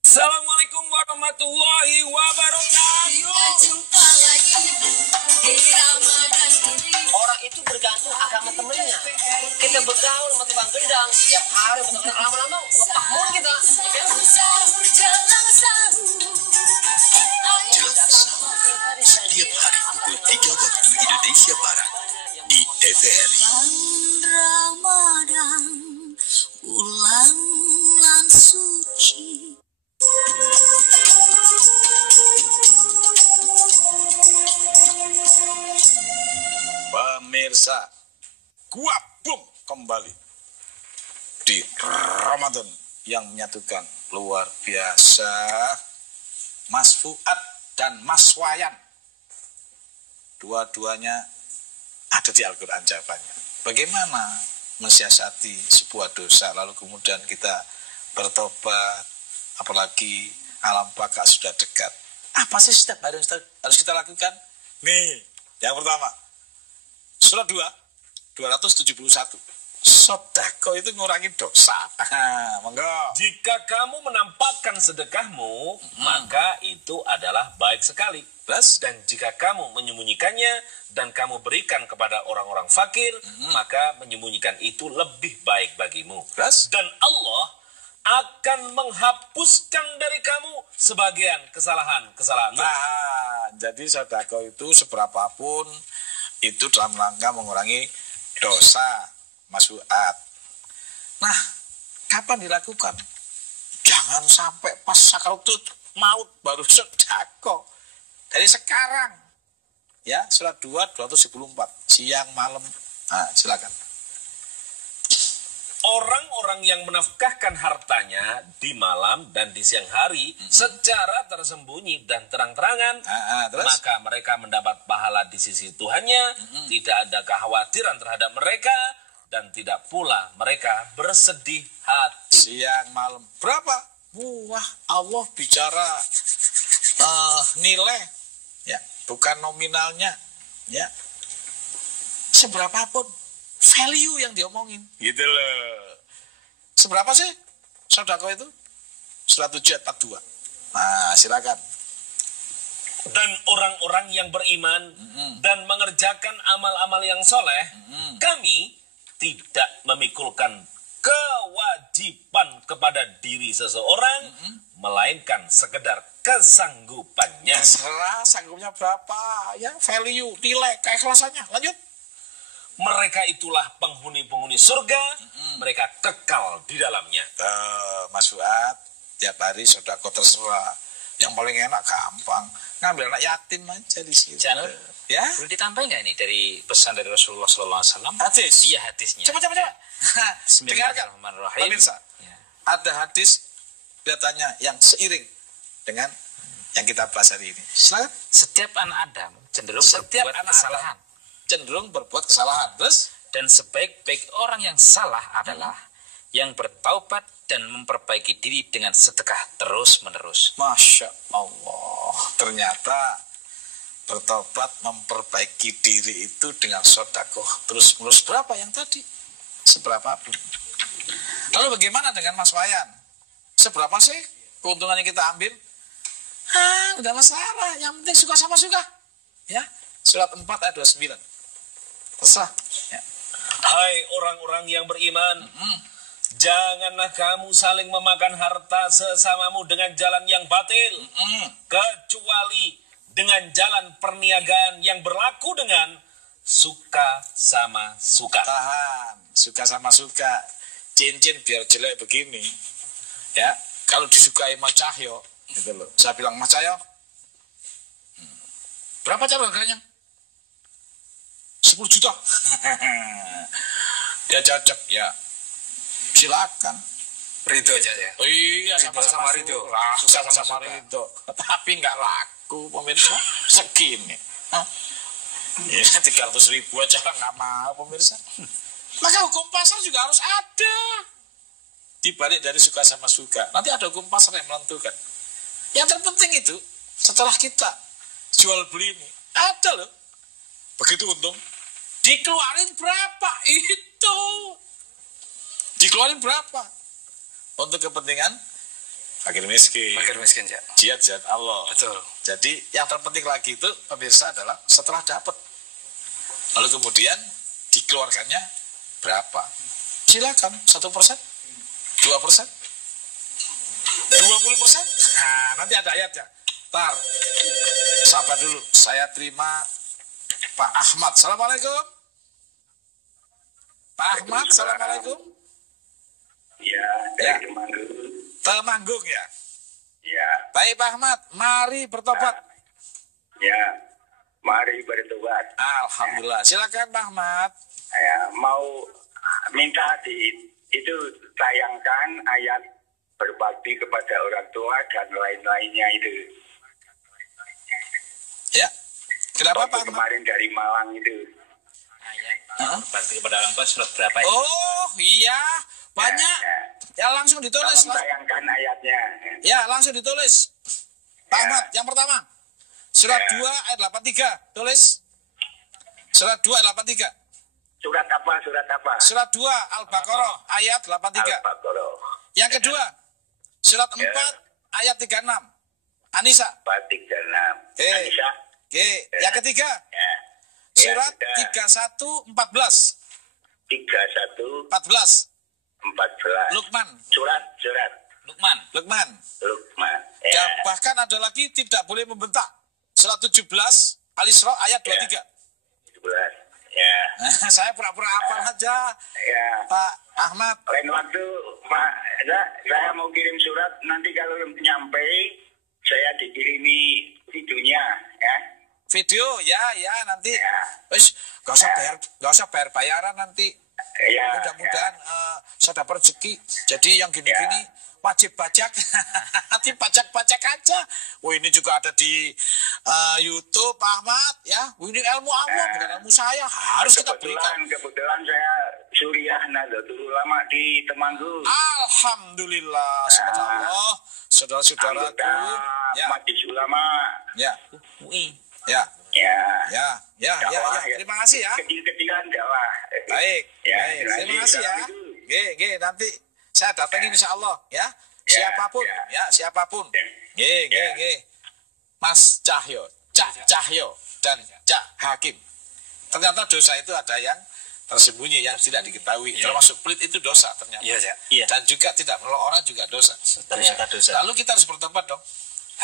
Assalamualaikum warahmatullahi wabarakatuh. Jumpa lagi di Ramadan ini. Orang itu bergantung agama temennya. Kita bergaul sama tukang gendang tiap hari, lama-lama lepak mulu kita. Sahur jelang sahur. Jelang sahur setiap hari pukul 3 waktu Indonesia Barat di TVRI. Ramadan, bulan suci. Pemirsa, gabung kembali di Ramadan yang menyatukan luar biasa. Mas Fuad dan Mas Wayan, dua-duanya ada di Al-Quran jawabannya. Bagaimana mensiasati sebuah dosa lalu kemudian kita bertobat, apalagi alam baka sudah dekat. Apa sih setiap hari yang harus kita lakukan? Nih, yang pertama, Surah 2, 271. Sedekah itu ngurangi dosa. Monggo. Jika kamu menampakkan sedekahmu, maka itu adalah baik sekali. Plus, Dan jika kamu menyembunyikannya dan kamu berikan kepada orang-orang fakir, maka menyembunyikan itu lebih baik bagimu. plus, Dan Allah akan menghapuskan dari kamu sebagian kesalahan-kesalahanmu. nah, jadi sedekah itu seberapapun itu dalam rangka mengurangi dosa, Mas Fuad. Nah, kapan dilakukan? Jangan sampai pas sakaratul maut baru sedekah. Dari sekarang. Ya, surat 2, 274. Siang, malam. Nah, silakan. Orang-orang yang menafkahkan hartanya di malam dan di siang hari secara tersembunyi dan terang-terangan, Terus? maka mereka mendapat pahala di sisi Tuhannya, tidak ada kekhawatiran terhadap mereka, dan tidak pula mereka bersedih hati. Siang, malam. Berapa? Wah, Allah bicara nilai. Ya, bukan nominalnya. Ya. Seberapapun value yang diomongin. Gitu loh. Seberapa sih sedekah itu? Surat 7 ayat 42. Nah, silakan. Dan orang-orang yang beriman dan mengerjakan amal-amal yang soleh, kami tidak memikulkan kewajiban kepada diri seseorang, melainkan sekedar kesanggupannya. Terserah sanggupnya berapa, ya value, nilai, keikhlasannya. Lanjut. Mereka itulah penghuni-penghuni surga, mereka kekal di dalamnya. Mas Fuad, tiap hari sedekah terserah. Yang paling enak gampang, ngambil anak yatim aja di situ. Janur, ya? boleh ditambahin nggak ini dari pesan dari Rasulullah SAW? Hadis. Iya, hadisnya. Coba. Dengarkan. Bismillahirrahmanirrahim. Pemirsa, Ya. ada hadis kelihatannya yang seiring dengan yang kita bahas hari ini. Silakan. Setiap anak Adam cenderung Setiap berbuat anak kesalahan. Cenderung berbuat kesalahan. Terus? Dan sebaik-baik orang yang salah adalah yang bertaubat dan memperbaiki diri dengan sedekah terus-menerus. Masya Allah. Ternyata bertobat memperbaiki diri itu dengan sedekah terus-menerus. Berapa yang tadi? Seberapapun. Lalu bagaimana dengan Mas Wayan? Seberapa sih keuntungan yang kita ambil? Udah masalah. Yang penting suka sama suka. Ya. Surat 4 ayat 29. Terserah. Ya. Hai orang-orang yang beriman, janganlah kamu saling memakan harta sesamamu dengan jalan yang batil, kecuali dengan jalan perniagaan yang berlaku dengan suka sama suka. Tahan, suka sama suka. Cincin biar jelek begini. Ya, kalau disukai Mas Cahyo, gitu loh. Saya bilang, Mas Cahyo, berapa cara harganya? 10 juta. Dia cocok, ya. Silakan. Ridho aja ya. Oh iya, Ridho sama Ridho. Suka sama Ridho. Tapi nggak laku. laku pemirsa segini. Ya 300.000 aja nggak mau pemirsa. Maka hukum pasar juga harus ada. Dibalik dari suka sama suka. Nanti ada hukum pasar yang menentukan. Yang terpenting itu setelah kita jual beli ini ada loh. Begitu untung dikeluarin berapa itu? Dikeluarin berapa? Untuk kepentingan fakir miskin. Fakir miskin, ya. Jihad Allah. Betul. Jadi yang terpenting lagi itu pemirsa adalah setelah dapat. Lalu kemudian dikeluarkannya berapa? Silakan 1%, 2%, 20%. Nah, nanti ada ayatnya. Tar, sabar dulu. Saya terima Pak Ahmad. Assalamualaikum. Pak Ahmad, assalamualaikum. Ya, Ya. dari Temanggung. Temanggung ya. Ya, Baik Pak Ahmad, mari bertobat. ya. Mari bertobat. Alhamdulillah. Silakan Pak Ahmad. Ya, mau minta itu tayangkan ayat berbakti kepada orang tua dan lain-lainnya itu. Ya. Kenapa Pak Waktu Ahmad? kemarin dari Malang itu. Ayat berbakti kepada orang tua surat berapa ya? Oh iya, banyak. Ya langsung ditulis. Tolong tayangkan ayatnya. Ya langsung ditulis. Pak Ahmad, yang pertama. Surat 2 ayat 83. Tulis. Surat 2 ayat 83. Surat apa? Surat apa? Surat 2 Al-Baqarah ayat 83. Al-Baqarah. Yang kedua, surat 4 ayat 36. Anisa. Batik dan Oke. Anissa. Oke. Yang ketiga, surat 31 14. 31 14. 14. Lukman. Surat. Lukman. Lukman. Ya. Dan bahkan ada lagi tidak boleh membentak. Surat 17 Al-Isra ayat 23. 17. Ya. Saya pura-pura hafal aja. Ya. Pak Ahmad. Lain waktu, Pak, saya mau kirim surat. Nanti kalau nyampe, saya dikirimi videonya, ya. Video ya nanti. Wis gak usah bayar bayaran nanti. Ya. Mudah-mudahan saya dapat rezeki. Jadi yang gini-gini wajib pajak. Nanti pajak aja. Wah ini juga ada di YouTube Pak Ahmad ya. Wah, ini ilmu Allah bukan ilmu saya. Harus kita berikan. Kebetulan saya Suriah Nahdlatul Ulama di Temanggung. Alhamdulillah. Subhanallah. Saudara-saudaraku. Ya. Majelis Ulama. Ya. UI. Ya. Ya. Ya. Terima kasih ya. Kecil-kecilan dakwah. Baik. Ya, Baik. Terima kasih ya. Oke, nanti saya datangin insya Allah ya. Siapapun ya, siapapun. Oke. Mas Cahyo, Cahyo dan Cak Hakim. Ternyata dosa itu ada yang tersembunyi yang tidak diketahui. Termasuk pelit itu dosa ternyata. Iya. Dan juga tidak menolong orang juga dosa. Ternyata dosa. Lalu kita harus bertobat dong.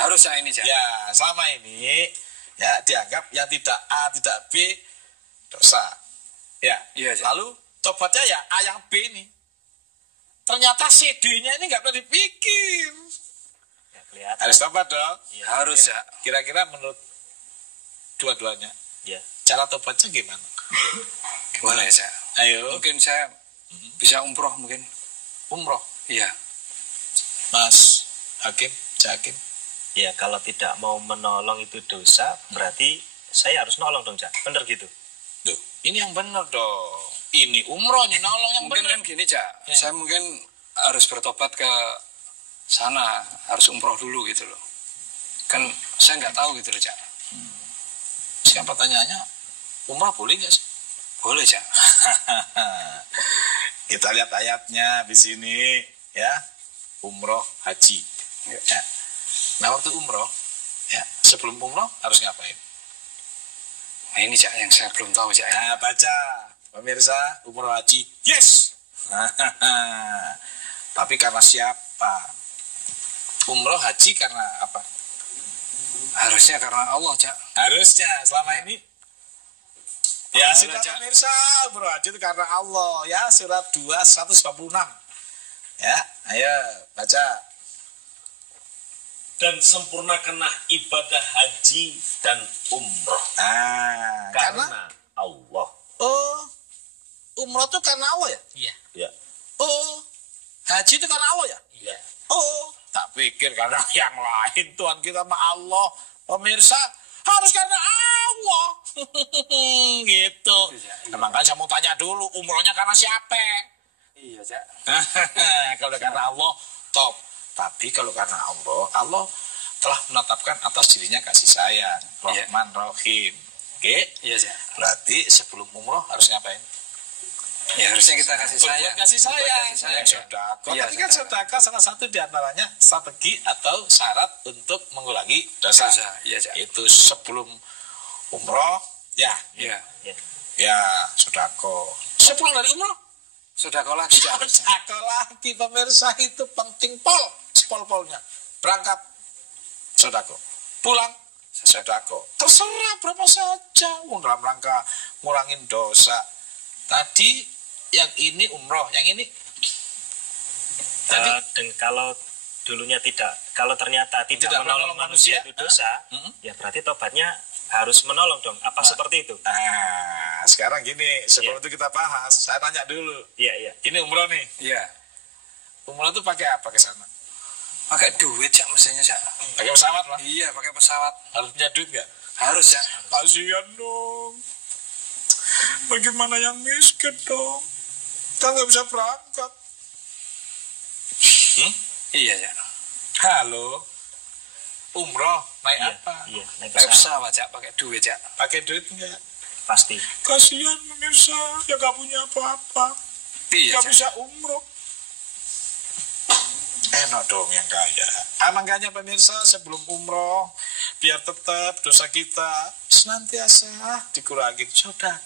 Harus ya ini, Cak. Ya, selama ini ya dianggap yang tidak A, tidak B dosa. Ya. Iya, Cak. Lalu tobatnya ya A yang B ini. Ternyata CD-nya ini nggak pernah dipikir. Harus tobat dong. Ya, harus ya. Kira-kira menurut dua-duanya, cara tobatnya gimana? Gimana ya, Cak? Ayo. Mungkin saya bisa umroh mungkin. Umroh? Iya. Mas Hakim, Cak Hakim. Ya kalau tidak mau menolong itu dosa, berarti saya harus nolong dong, Cak. Bener gitu? Duh, ini yang bener dong. Ini umroh, ini nolong yang Mungkin bener. kan gini, Cak. Saya mungkin harus bertobat ke sana, harus umroh dulu gitu loh. Kan saya nggak tahu gitu loh, Cak. Siapa pertanyaannya, umroh boleh nggak sih? Boleh, Cak. Kita lihat ayatnya di sini ya. Umroh, haji. Ya. Nah waktu umroh, ya sebelum umroh harus ngapain? Nah ini, Cak, yang saya belum tahu, Cak. Nah baca, pemirsa, umroh haji. Yes! Tapi karena siapa? Umroh haji karena apa? Harusnya karena Allah, Cak. Harusnya selama ini. Ya Allah, sudah Cak. pemirsa, umroh haji itu karena Allah. Ya surat 2, 146. Ya, ayo baca. Dan sempurnakanlah ibadah haji dan umroh. Karena Allah. Oh, umroh itu karena Allah ya? Iya. Ya. Oh, haji itu karena Allah ya? Iya. Oh, tak pikir karena yang lain Tuhan kita sama Allah. pemirsa, harus karena Allah. Gitu. Nah, makanya saya mau tanya dulu, umrohnya karena siapa? Iya, Cak. Kalau karena Allah, top. Tapi kalau karena Allah, Allah telah menetapkan atas dirinya kasih sayang, Rahman, Rahim. Oke? Iya, Cak. Berarti sebelum umroh harus ngapain? Ya harusnya kita kasih sayang. Kasih sayang. Sedekah. Tapi kan sedekah salah satu diantaranya strategi atau syarat untuk mengurangi dosa. Iya, Cak. Itu sebelum umroh, ya. Ya, sedekah. Sebelum dari umroh, sedekah lagi. Sedekah lagi, pemirsa, itu penting pol-polnya. Berangkat, sedekah. Pulang, sedekah. Terserah berapa saja, dalam rangka ngurangin dosa. Tadi yang ini umroh, yang ini tadi dan kalau dulunya kalau ternyata tidak menolong manusia itu dosa, ya berarti tobatnya harus menolong dong. Apa seperti itu? Sekarang gini, sebelum itu kita bahas, saya tanya dulu. Iya. Ini umroh nih. Iya. Umroh itu pakai apa ke sana? Pakai duit, Cak, mestinya, Cak. Pakai pesawat lah. Iya, pakai pesawat. Harus punya duit nggak? Harus, Cak. Kasihan dong. Bagaimana yang miskin dong? Kan nggak bisa berangkat. Iya, Cak. Halo. Umroh naik apa? Iya, naik Pakai pesawat, Cak. Pakai duit, Cak. Pakai duit nggak? Pasti. Kasihan pemirsa, ya nggak punya apa-apa. Iya, Nggak Cak. bisa umroh. Enak dong yang kaya. Makanya pemirsa, sebelum umroh, biar tetap dosa kita senantiasa dikurangi sedekah.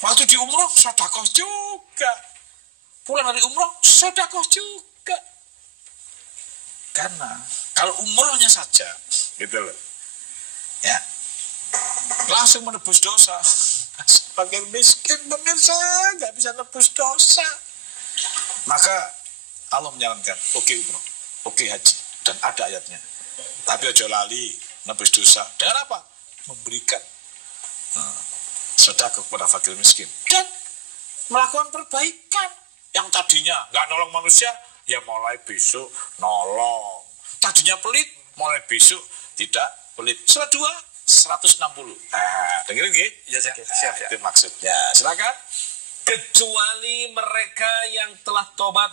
Waktu di umroh, sedekah juga. Pulang dari umroh, sedekah juga. Karena kalau umrohnya saja, gitu loh, ya, langsung menebus dosa. Sebagai miskin pemirsa, nggak bisa nebus dosa. Maka Allah menyarankan, oke umroh, oke haji, dan ada ayatnya. Tapi ojo lali nebus dosa. Dengan apa? Memberikan sedekah kepada fakir miskin dan melakukan perbaikan. Yang tadinya nggak nolong manusia, ya mulai besok nolong. Tadinya pelit, mulai besok tidak pelit. Surat 2, 160. Dengerin nggih? Iya, Cak. Siap, Cak. Itu maksudnya. Silakan. Kecuali mereka yang telah tobat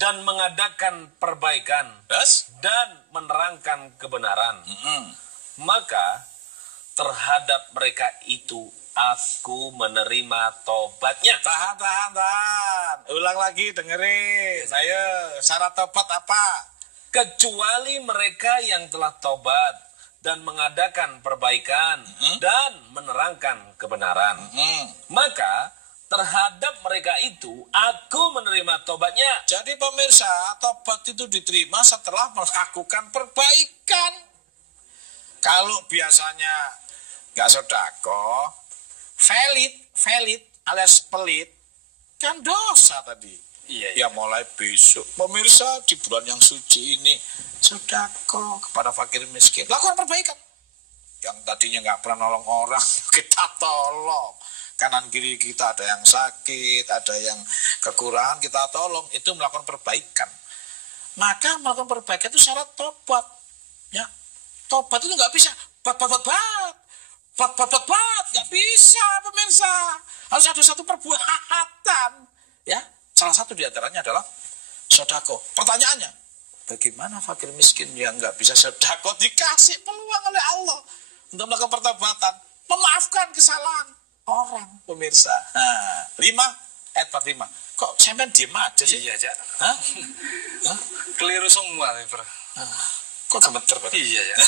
dan mengadakan perbaikan dan menerangkan kebenaran, maka terhadap mereka itu aku menerima tobatnya. Tahan. Ulang lagi, dengerin. Ayo, syarat tobat apa? Kecuali mereka yang telah tobat dan mengadakan perbaikan dan menerangkan kebenaran, maka terhadap mereka itu aku menerima tobatnya. Jadi pemirsa, tobat itu diterima setelah melakukan perbaikan. Kalau biasanya nggak sedekah, valid alias pelit, kan dosa tadi. Iya. Ya mulai besok, pemirsa, di bulan yang suci ini sedekah kepada fakir miskin, lakukan perbaikan. Yang tadinya nggak pernah nolong orang, kita tolong. Kanan kiri kita ada yang sakit, ada yang kekurangan, kita tolong. Itu melakukan perbaikan. Maka melakukan perbaikan itu syarat tobat. Ya, tobat itu nggak bisa bat, nggak bisa pemirsa. Harus ada satu perbuatan. Ya, salah satu diantaranya adalah sedekah. Pertanyaannya, bagaimana fakir miskin yang nggak bisa sedekah dikasih peluang oleh Allah untuk melakukan pertobatan, memaafkan kesalahan orang, pemirsa. 5 ayat 45. Kok sampean diem aja sih? Iya, Cak. Hah? Keliru semua, Bro. Kok gemeter banget? Iya, Cak.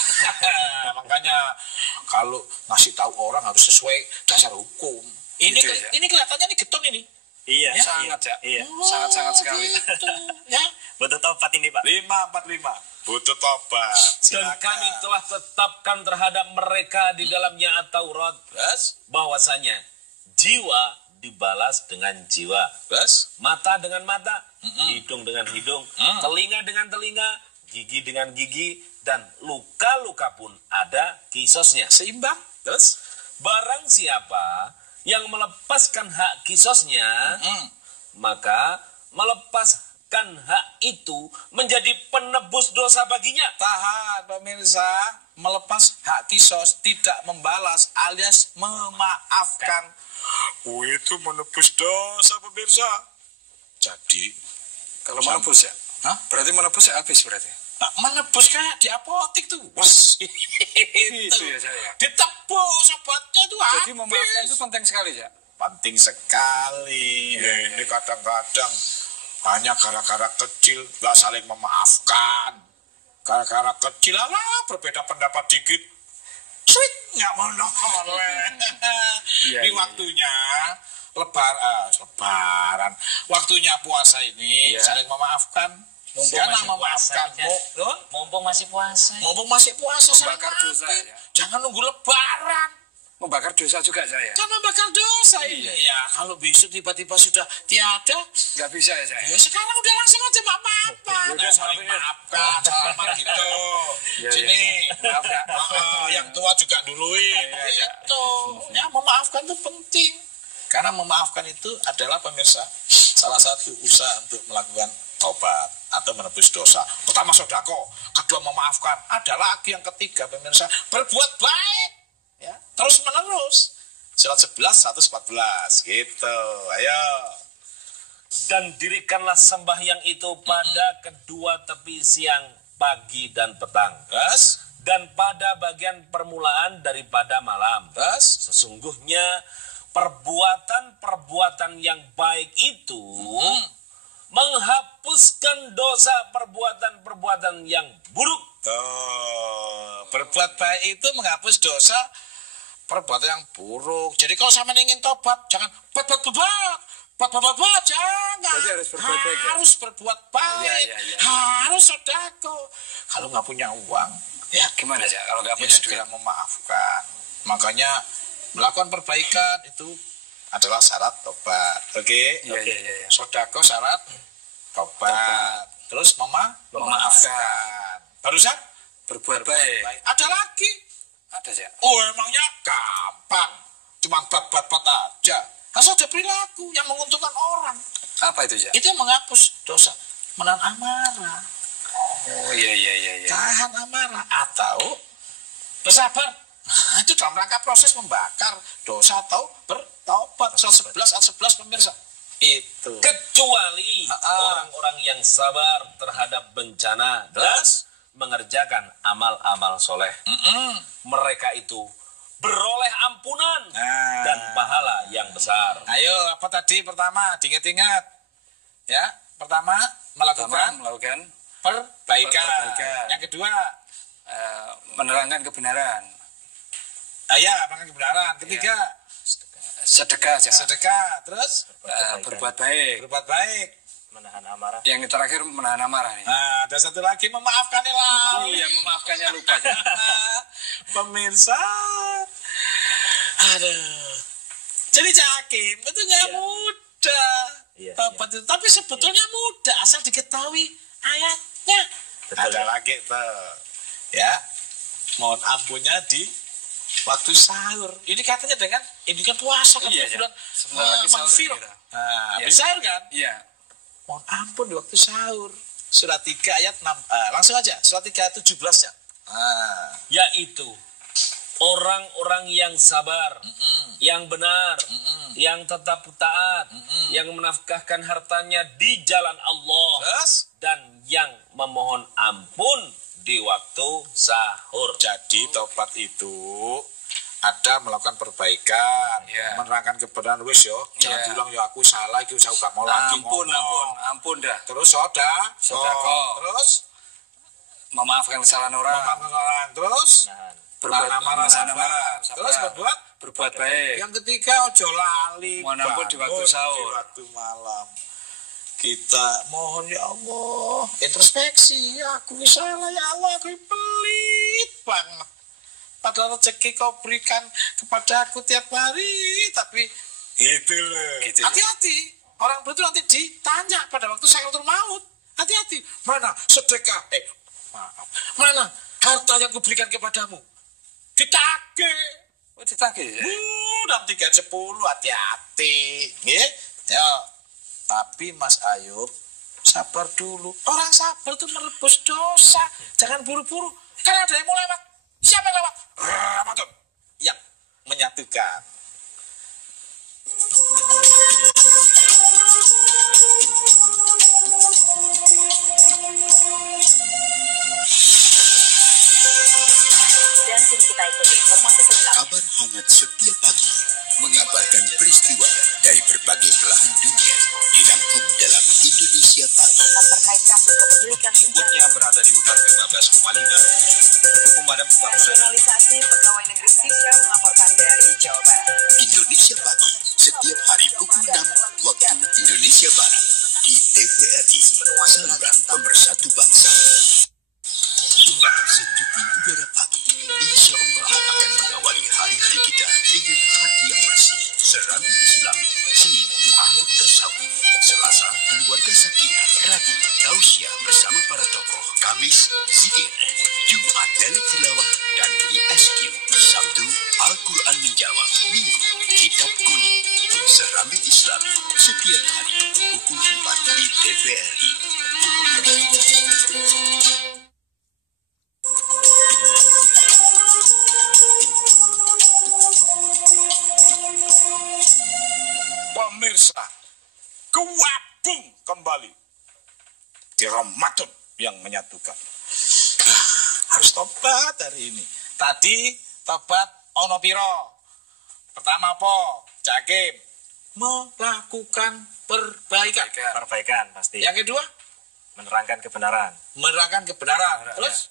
Makanya kalau ngasih tahu orang harus sesuai dasar hukum. Ini gitu, ya? Ini kelihatannya ini getun ini. Iya, sangat, Cak. Iya. Sangat sekali. Gitu. Ya. Butuh tobat ini, Pak. 545. Butuh tobat. Dan kami telah tetapkan terhadap mereka di dalamnya At-Taurat bahwasanya jiwa dibalas dengan jiwa, mata dengan mata, hidung dengan hidung, telinga dengan telinga, gigi dengan gigi, dan luka-luka pun ada kisosnya. Seimbang. Barang siapa yang melepaskan hak kisosnya, maka melepaskan menggunakan hak itu menjadi penebus dosa baginya. Tahan pemirsa, melepas hak kisos tidak membalas alias memaafkan. Itu menebus dosa pemirsa. Jadi Kalau menebus ya? Hah? Berarti menebus ya habis berarti? menebus kayak di apotik tuh. Wes. Itu ya saya. Ditebus obatnya tuh habis. Jadi memaafkan itu penting sekali ya? Penting sekali. Ini kadang-kadang hanya gara-gara kecil nggak saling memaafkan. Gara-gara kecil lah berbeda pendapat dikit. Sweet nggak mau noleh. Ini waktunya lebaran. Waktunya puasa ini saling memaafkan. Mumpung masih puasa. Mumpung masih puasa. Membakar dosa ya. Jangan nunggu lebaran. Membakar dosa juga saya. Kan membakar dosa ini. Ya, kalau besok tiba-tiba sudah tiada, nggak bisa ya saya. Ya sekarang udah langsung aja apa-apa. Udah saling maafkan, salaman gitu. Sini, maaf ya. Yang tua juga duluin. Gitu. Ya, memaafkan itu penting. Karena memaafkan itu adalah pemirsa salah satu usaha untuk melakukan taubat atau menebus dosa. Pertama sodako, kedua memaafkan. Ada lagi yang ketiga pemirsa, berbuat baik. Ya, terus menerus. Surat 11, 114 gitu. Ayo. Dan dirikanlah sembahyang itu pada kedua tepi siang, pagi dan petang. Terus? Dan pada bagian permulaan daripada malam. Terus? Sesungguhnya perbuatan-perbuatan yang baik itu menghapuskan dosa perbuatan-perbuatan yang buruk. Tuh, berbuat baik itu menghapus dosa perbuatan yang buruk. Jadi kalau sama ingin tobat, jangan buat jangan. Jadi harus berbuat baik. Harus berbuat baik. Harus sedekah. Kalau nggak punya uang, ya gimana ya? Kalau nggak punya duit, memaafkan. Makanya melakukan perbaikan itu adalah syarat tobat. Oke? Sedekah syarat tobat. Terus memaafkan. Barusan berbuat baik. Ada lagi? Ada ya? Oh, emangnya gampang. Cuma bat aja. Harus ada perilaku yang menguntungkan orang. Apa itu ya? Itu yang menghapus dosa. Menahan amarah. Oh iya. Tahan amarah atau bersabar. Nah, itu dalam rangka proses membakar dosa atau bertobat. Surat 11 ayat 11 pemirsa. Itu. Kecuali orang-orang yang sabar terhadap bencana dan mengerjakan amal-amal soleh. Mereka itu beroleh ampunan dan pahala yang besar. Ayo, apa tadi pertama? Diingat-ingat. Ya, pertama melakukan perbaikan. Yang kedua menerangkan kebenaran. Menerangkan kebenaran. Ketiga sedekah. Terus berbuat baik. Menahan amarah. Yang terakhir menahan amarah nih. Nah, ada satu lagi memaafkannya lah. Iya, memaafkannya lupa. Pemirsa. Aduh. Jadi Hakim itu nggak mudah. Tobat itu, tapi sebetulnya mudah asal diketahui ayatnya. Ada lagi tuh. Ya. Mohon ampunnya di waktu sahur. Ini katanya dengan ini kan puasa kan bulan sahur. Nah, sahur kan? Iya. Mohon ampun di waktu sahur. Surat 3 ayat 6. Langsung aja. Surat 3 ayat 17 ya. Yaitu orang-orang yang sabar, yang benar, yang tetap taat, yang menafkahkan hartanya di jalan Allah, dan yang memohon ampun di waktu sahur. Jadi tobat itu ada melakukan perbaikan, menerangkan kebenaran wis yo, jangan diulang yo aku salah iki usah gak mau lagi. Ampun dah. Terus sedekah. Terus memaafkan kesalahan orang. Terus berbuat amarah. Terus berbuat baik. Yang ketiga ojo lali. Mohon ampun di waktu sahur. Di waktu malam. Kita mohon ya Allah introspeksi. Aku salah ya Allah, aku pelit banget. Padahal rezeki kau berikan kepada aku tiap hari, tapi gitu loh. Hati-hati, orang betul nanti ditanya pada waktu sakaratul maut. Hati-hati, mana sedekah? Mana harta yang kuberikan kepadamu? Ditagih. Ditagih ya? Dalam 3/10, hati-hati. Ya. Tapi Mas Ayub, Sabar dulu. Orang sabar tuh merebus dosa. Jangan buru-buru. Kan ada yang mau lewat. Siapa yang lewat? Ramadan. Yang menyatukan. Dan kini kita ikuti informasi selengkapnya. Kabar hangat setiap pagi mengabarkan peristiwa dari berbagai belahan dunia dirangkum dalam Indonesia Pagi. Terkait kasus kepemilikan senjata. Yang berada di hutan 15,5 untuk pemadam kebakaran. Nasionalisasi pegawai negeri sipil melaporkan dari Jawa Barat. Indonesia Pagi setiap hari pukul 6 waktu Indonesia Barat di TVRI, saluran pemersatu bangsa. Sudah sejuta udara pagi, insya Allah akan mengawali hari-hari kita dengan hati yang bersih. Serambi Islami, Senin, Ahlak Tasawuf, Selasa, Keluarga Sakinah, Rabu, Tausiah bersama para tokoh, Kamis, Zikir, Jumat, Dalit Tilawah, dan ISQ, Sabtu, Al-Quran Menjawab, Minggu, Kitab Kuning. Serambi Islami, setiap hari, pukul 4 di TVRI. Pemirsa, kewabung kembali di Ramadan yang menyatukan. Harus tobat hari ini. Tadi tobat ono piro. Pertama apa? Jakim melakukan perbaikan. Perbaikan pasti. Yang kedua, Menerangkan kebenaran. menerangkan kebenaran. Terus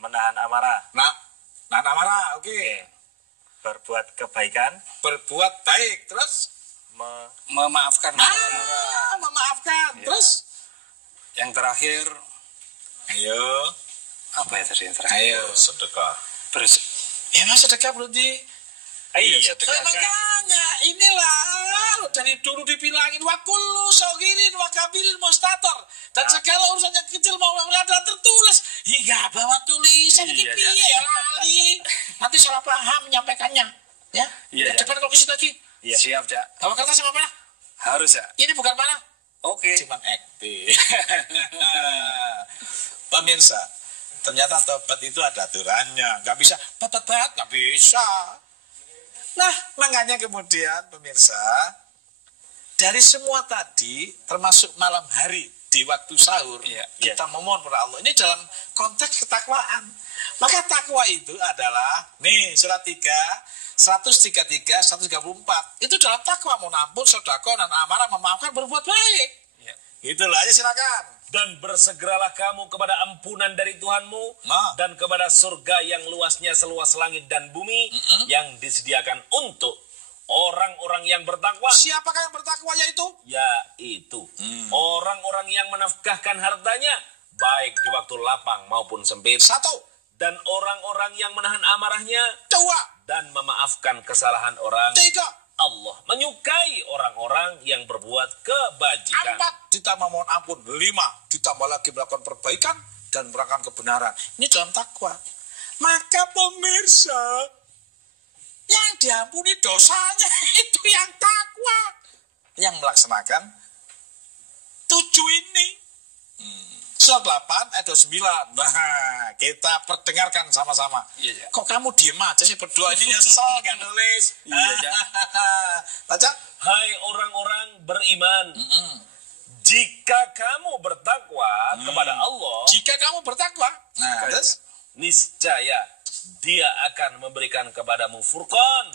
Menahan amarah. nahan amarah, oke. Berbuat kebaikan. Berbuat baik, terus Memaafkan. memaafkan. Ya. Terus Yang terakhir, ayo, apa ya tadi yang terakhir? ayo sedekah. Ya Mas sedekah belum di. Iya, Makanya inilah dari dulu dibilangin wakullu sogirin wakabilin mustator, dan segala urusan yang kecil mau ada tertulis hingga bawa tulisan Iya, gitu ya lali. Nanti salah paham menyampaikannya. Ya. Iya, Depan kalau ke situ lagi. Iya. Siap, Cak. Bawa kertas sama mana? Harus, ya. Ini bukan mana? Oke. Cuman acting. Pemirsa, ternyata tobat itu ada aturannya. Nggak bisa bat, nggak bisa. Nah, makanya kemudian pemirsa, dari semua tadi, termasuk malam hari di waktu sahur, kita memohon kepada Allah. Ini dalam konteks ketakwaan. Maka takwa itu adalah, nih surat 3, 133, 134. Itu dalam takwa, menampun, sedekah, dan amarah, memaafkan, berbuat baik. Itulah, aja silakan. Dan bersegeralah kamu kepada ampunan dari Tuhanmu dan kepada surga yang luasnya seluas langit dan bumi yang disediakan untuk orang-orang yang bertakwa. Siapakah yang bertakwa yaitu? Yaitu orang-orang yang menafkahkan hartanya baik di waktu lapang maupun sempit. 1. Dan orang-orang yang menahan amarahnya. 2. Dan memaafkan kesalahan orang. 3. Allah menyukai orang-orang yang berbuat kebajikan. 4. Ditambah mohon ampun. 5. Ditambah lagi melakukan perbaikan dan melakukan kebenaran. Ini dalam takwa. Maka pemirsa, yang diampuni dosanya itu yang takwa. Yang melaksanakan 7 ini. Surat 8 ayat 29. Nah, kita perdengarkan sama-sama. Iya. Kok kamu diem aja sih berdua, ini nyesel gak nulis? Iya. Baca. Hai orang-orang beriman, jika kamu bertakwa kepada Allah, jika kamu bertakwa, nah, terus niscaya Dia akan memberikan kepadamu furqan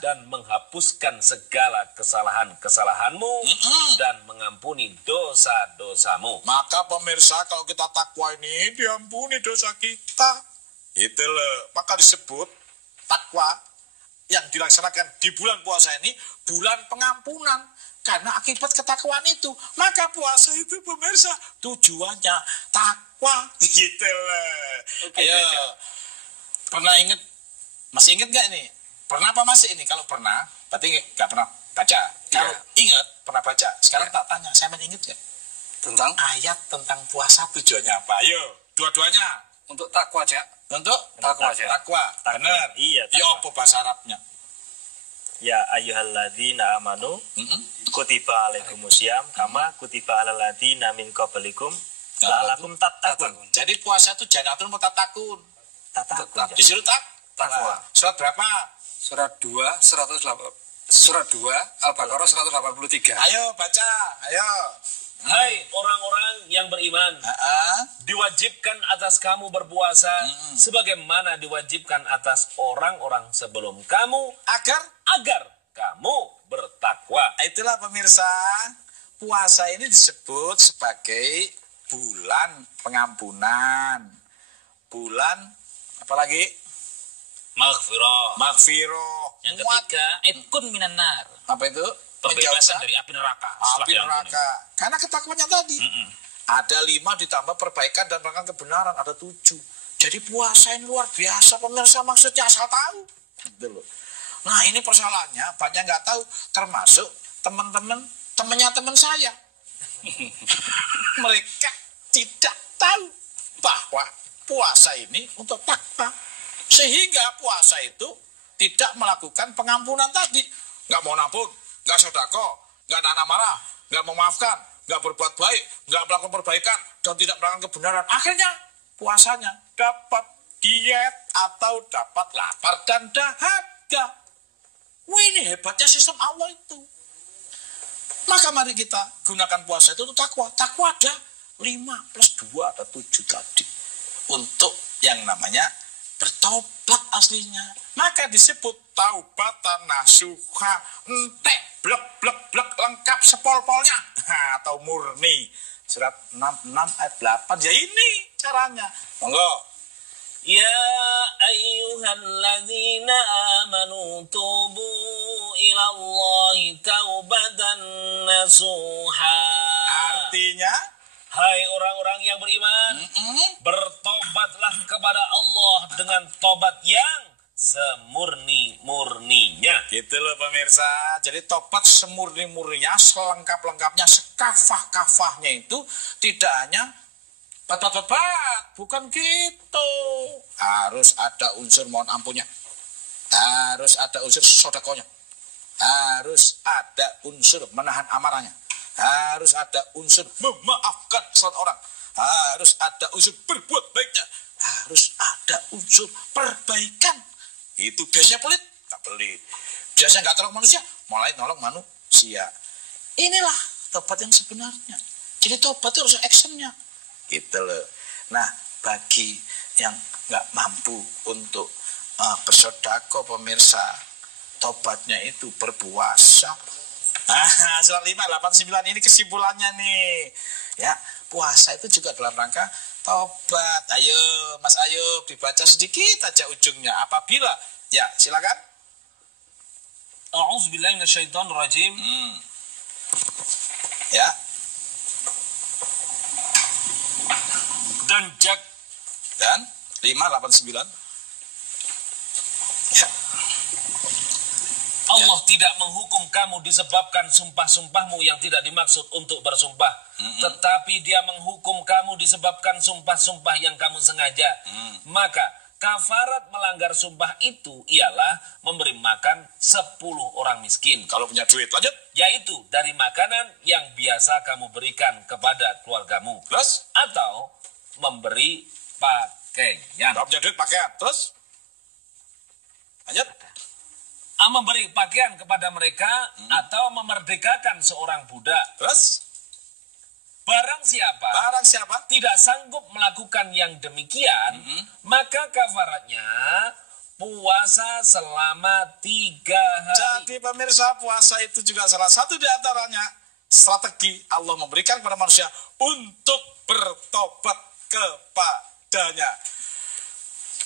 dan menghapuskan segala kesalahan-kesalahanmu dan mengampuni dosa-dosamu. Maka pemirsa, kalau kita takwa ini diampuni dosa kita. Itu loh. Maka disebut takwa yang dilaksanakan di bulan puasa ini bulan pengampunan. Karena akibat ketakwaan itu, maka puasa itu pemirsa tujuannya takwa. Gitu loh. Ayo. Pernah inget? Masih inget gak nih? Pernah apa masih ini? Kalau pernah, berarti gak pernah baca. Kalau inget, pernah baca. Sekarang tak tanya, saya inget gak? Tentang? Ayat tentang puasa tujuannya apa? Ayo, dua-duanya. Untuk takwa, Cak. Untuk? Takwa, Cak. Takwa. Bener. Iya, Ya apa bahasa Arabnya? Ya ayyuhalladzina amanu kutiba alaikumusiyam kama kutiba alal ladzina min qablikum la'allakum tattaqun. Jadi puasa itu janatun mutattakun. Disuruh takwa. Surat berapa? Surat 2 Al-Baqarah 183. Ayo baca, ayo. Hai orang-orang yang beriman, diwajibkan atas kamu berpuasa sebagaimana diwajibkan atas orang-orang sebelum kamu agar kamu bertakwa. Itulah pemirsa, puasa ini disebut sebagai bulan pengampunan. Bulan apalagi? Maghfirah. Yang ketiga, itkun minan nar. Apa itu? Pembebasan dari api neraka. Api neraka. Karena ketakutannya tadi. Ada 5 ditambah perbaikan dan bahkan kebenaran ada 7. Jadi puasa ini luar biasa pemirsa, maksudnya asal tahu. Gitu loh. Nah ini persoalannya banyak nggak tahu, termasuk temannya teman saya. Mereka tidak tahu bahwa puasa ini untuk takwa. Sehingga puasa itu tidak melakukan pengampunan tadi. Nggak mau nampun, nggak sedekah, nggak nahan amarah, nggak memaafkan, nggak berbuat baik, nggak melakukan perbaikan, dan tidak melakukan kebenaran. Akhirnya puasanya dapat diet atau dapat lapar dan dahaga. Wah ini hebatnya sistem Allah itu. Maka mari kita gunakan puasa itu untuk takwa. Takwa ada 5 plus 2 ada 7 tadi. Untuk yang namanya bertobat aslinya. Maka disebut taubatan nasuha, entek blek lengkap sepol-polnya atau murni. Surat 66 ayat 8. Ya ini caranya. Monggo. Ya ayyuhalladzina amanu tubu ila Allahi taubatan nasuha. Artinya, hai orang-orang yang beriman, bertobatlah kepada Allah dengan tobat yang semurni-murninya. Gitu loh pemirsa. Jadi tobat semurni-murninya, selengkap-lengkapnya, sekafah-kafahnya itu tidak hanya bat-bat, bukan gitu. Harus ada unsur mohon ampunnya. Harus ada unsur sodakonya. Harus ada unsur menahan amarahnya. Harus ada unsur memaafkan salah orang. Harus ada unsur berbuat baiknya. Harus ada unsur perbaikan. Itu biasanya pelit, tak pelit. Biasanya nggak tolong manusia, mulai nolong manusia. Inilah tobat yang sebenarnya. Jadi tobat itu harus actionnya. Gitu loh. Nah, bagi yang nggak mampu untuk bersedekah pemirsa, tobatnya itu berpuasa. Surat 5:89 ini kesimpulannya nih. Ya, puasa itu juga dalam rangka tobat. Ayo, Mas Ayub dibaca sedikit aja ujungnya. Apabila, ya silakan. A'udzubillahi minasyaitonirrajim. Ya. Dan 5:89. Ya. Allah tidak menghukum kamu disebabkan sumpah-sumpahmu yang tidak dimaksud untuk bersumpah. Tetapi dia menghukum kamu disebabkan sumpah-sumpah yang kamu sengaja. Maka kafarat melanggar sumpah itu ialah memberi makan 10 orang miskin. Kalau punya duit, lanjut. Yaitu dari makanan yang biasa kamu berikan kepada keluargamu. Terus? Atau memberi pakaian. Kalau punya duit, pakaian. Terus? Lanjut. Memberi pakaian kepada mereka atau memerdekakan seorang budak. Terus? Barang siapa tidak sanggup melakukan yang demikian, maka kafaratnya puasa selama 3 hari. Jadi pemirsa, puasa itu juga salah satu di antaranya strategi Allah memberikan kepada manusia untuk bertobat kepadanya.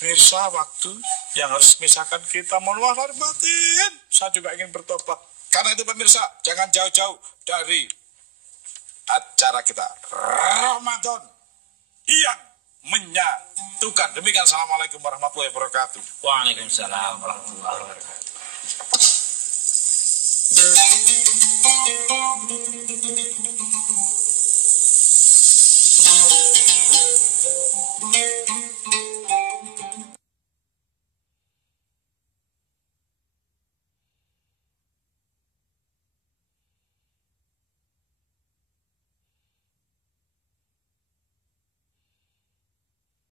Pemirsa, waktu yang harus memisahkan kita mohon maaf lahir batin. Saya juga ingin bertobat. Karena itu pemirsa, jangan jauh-jauh dari acara kita Ramadan yang menyatukan. Demikian, assalamualaikum warahmatullahi wabarakatuh. Waalaikumsalam warahmatullahi wabarakatuh.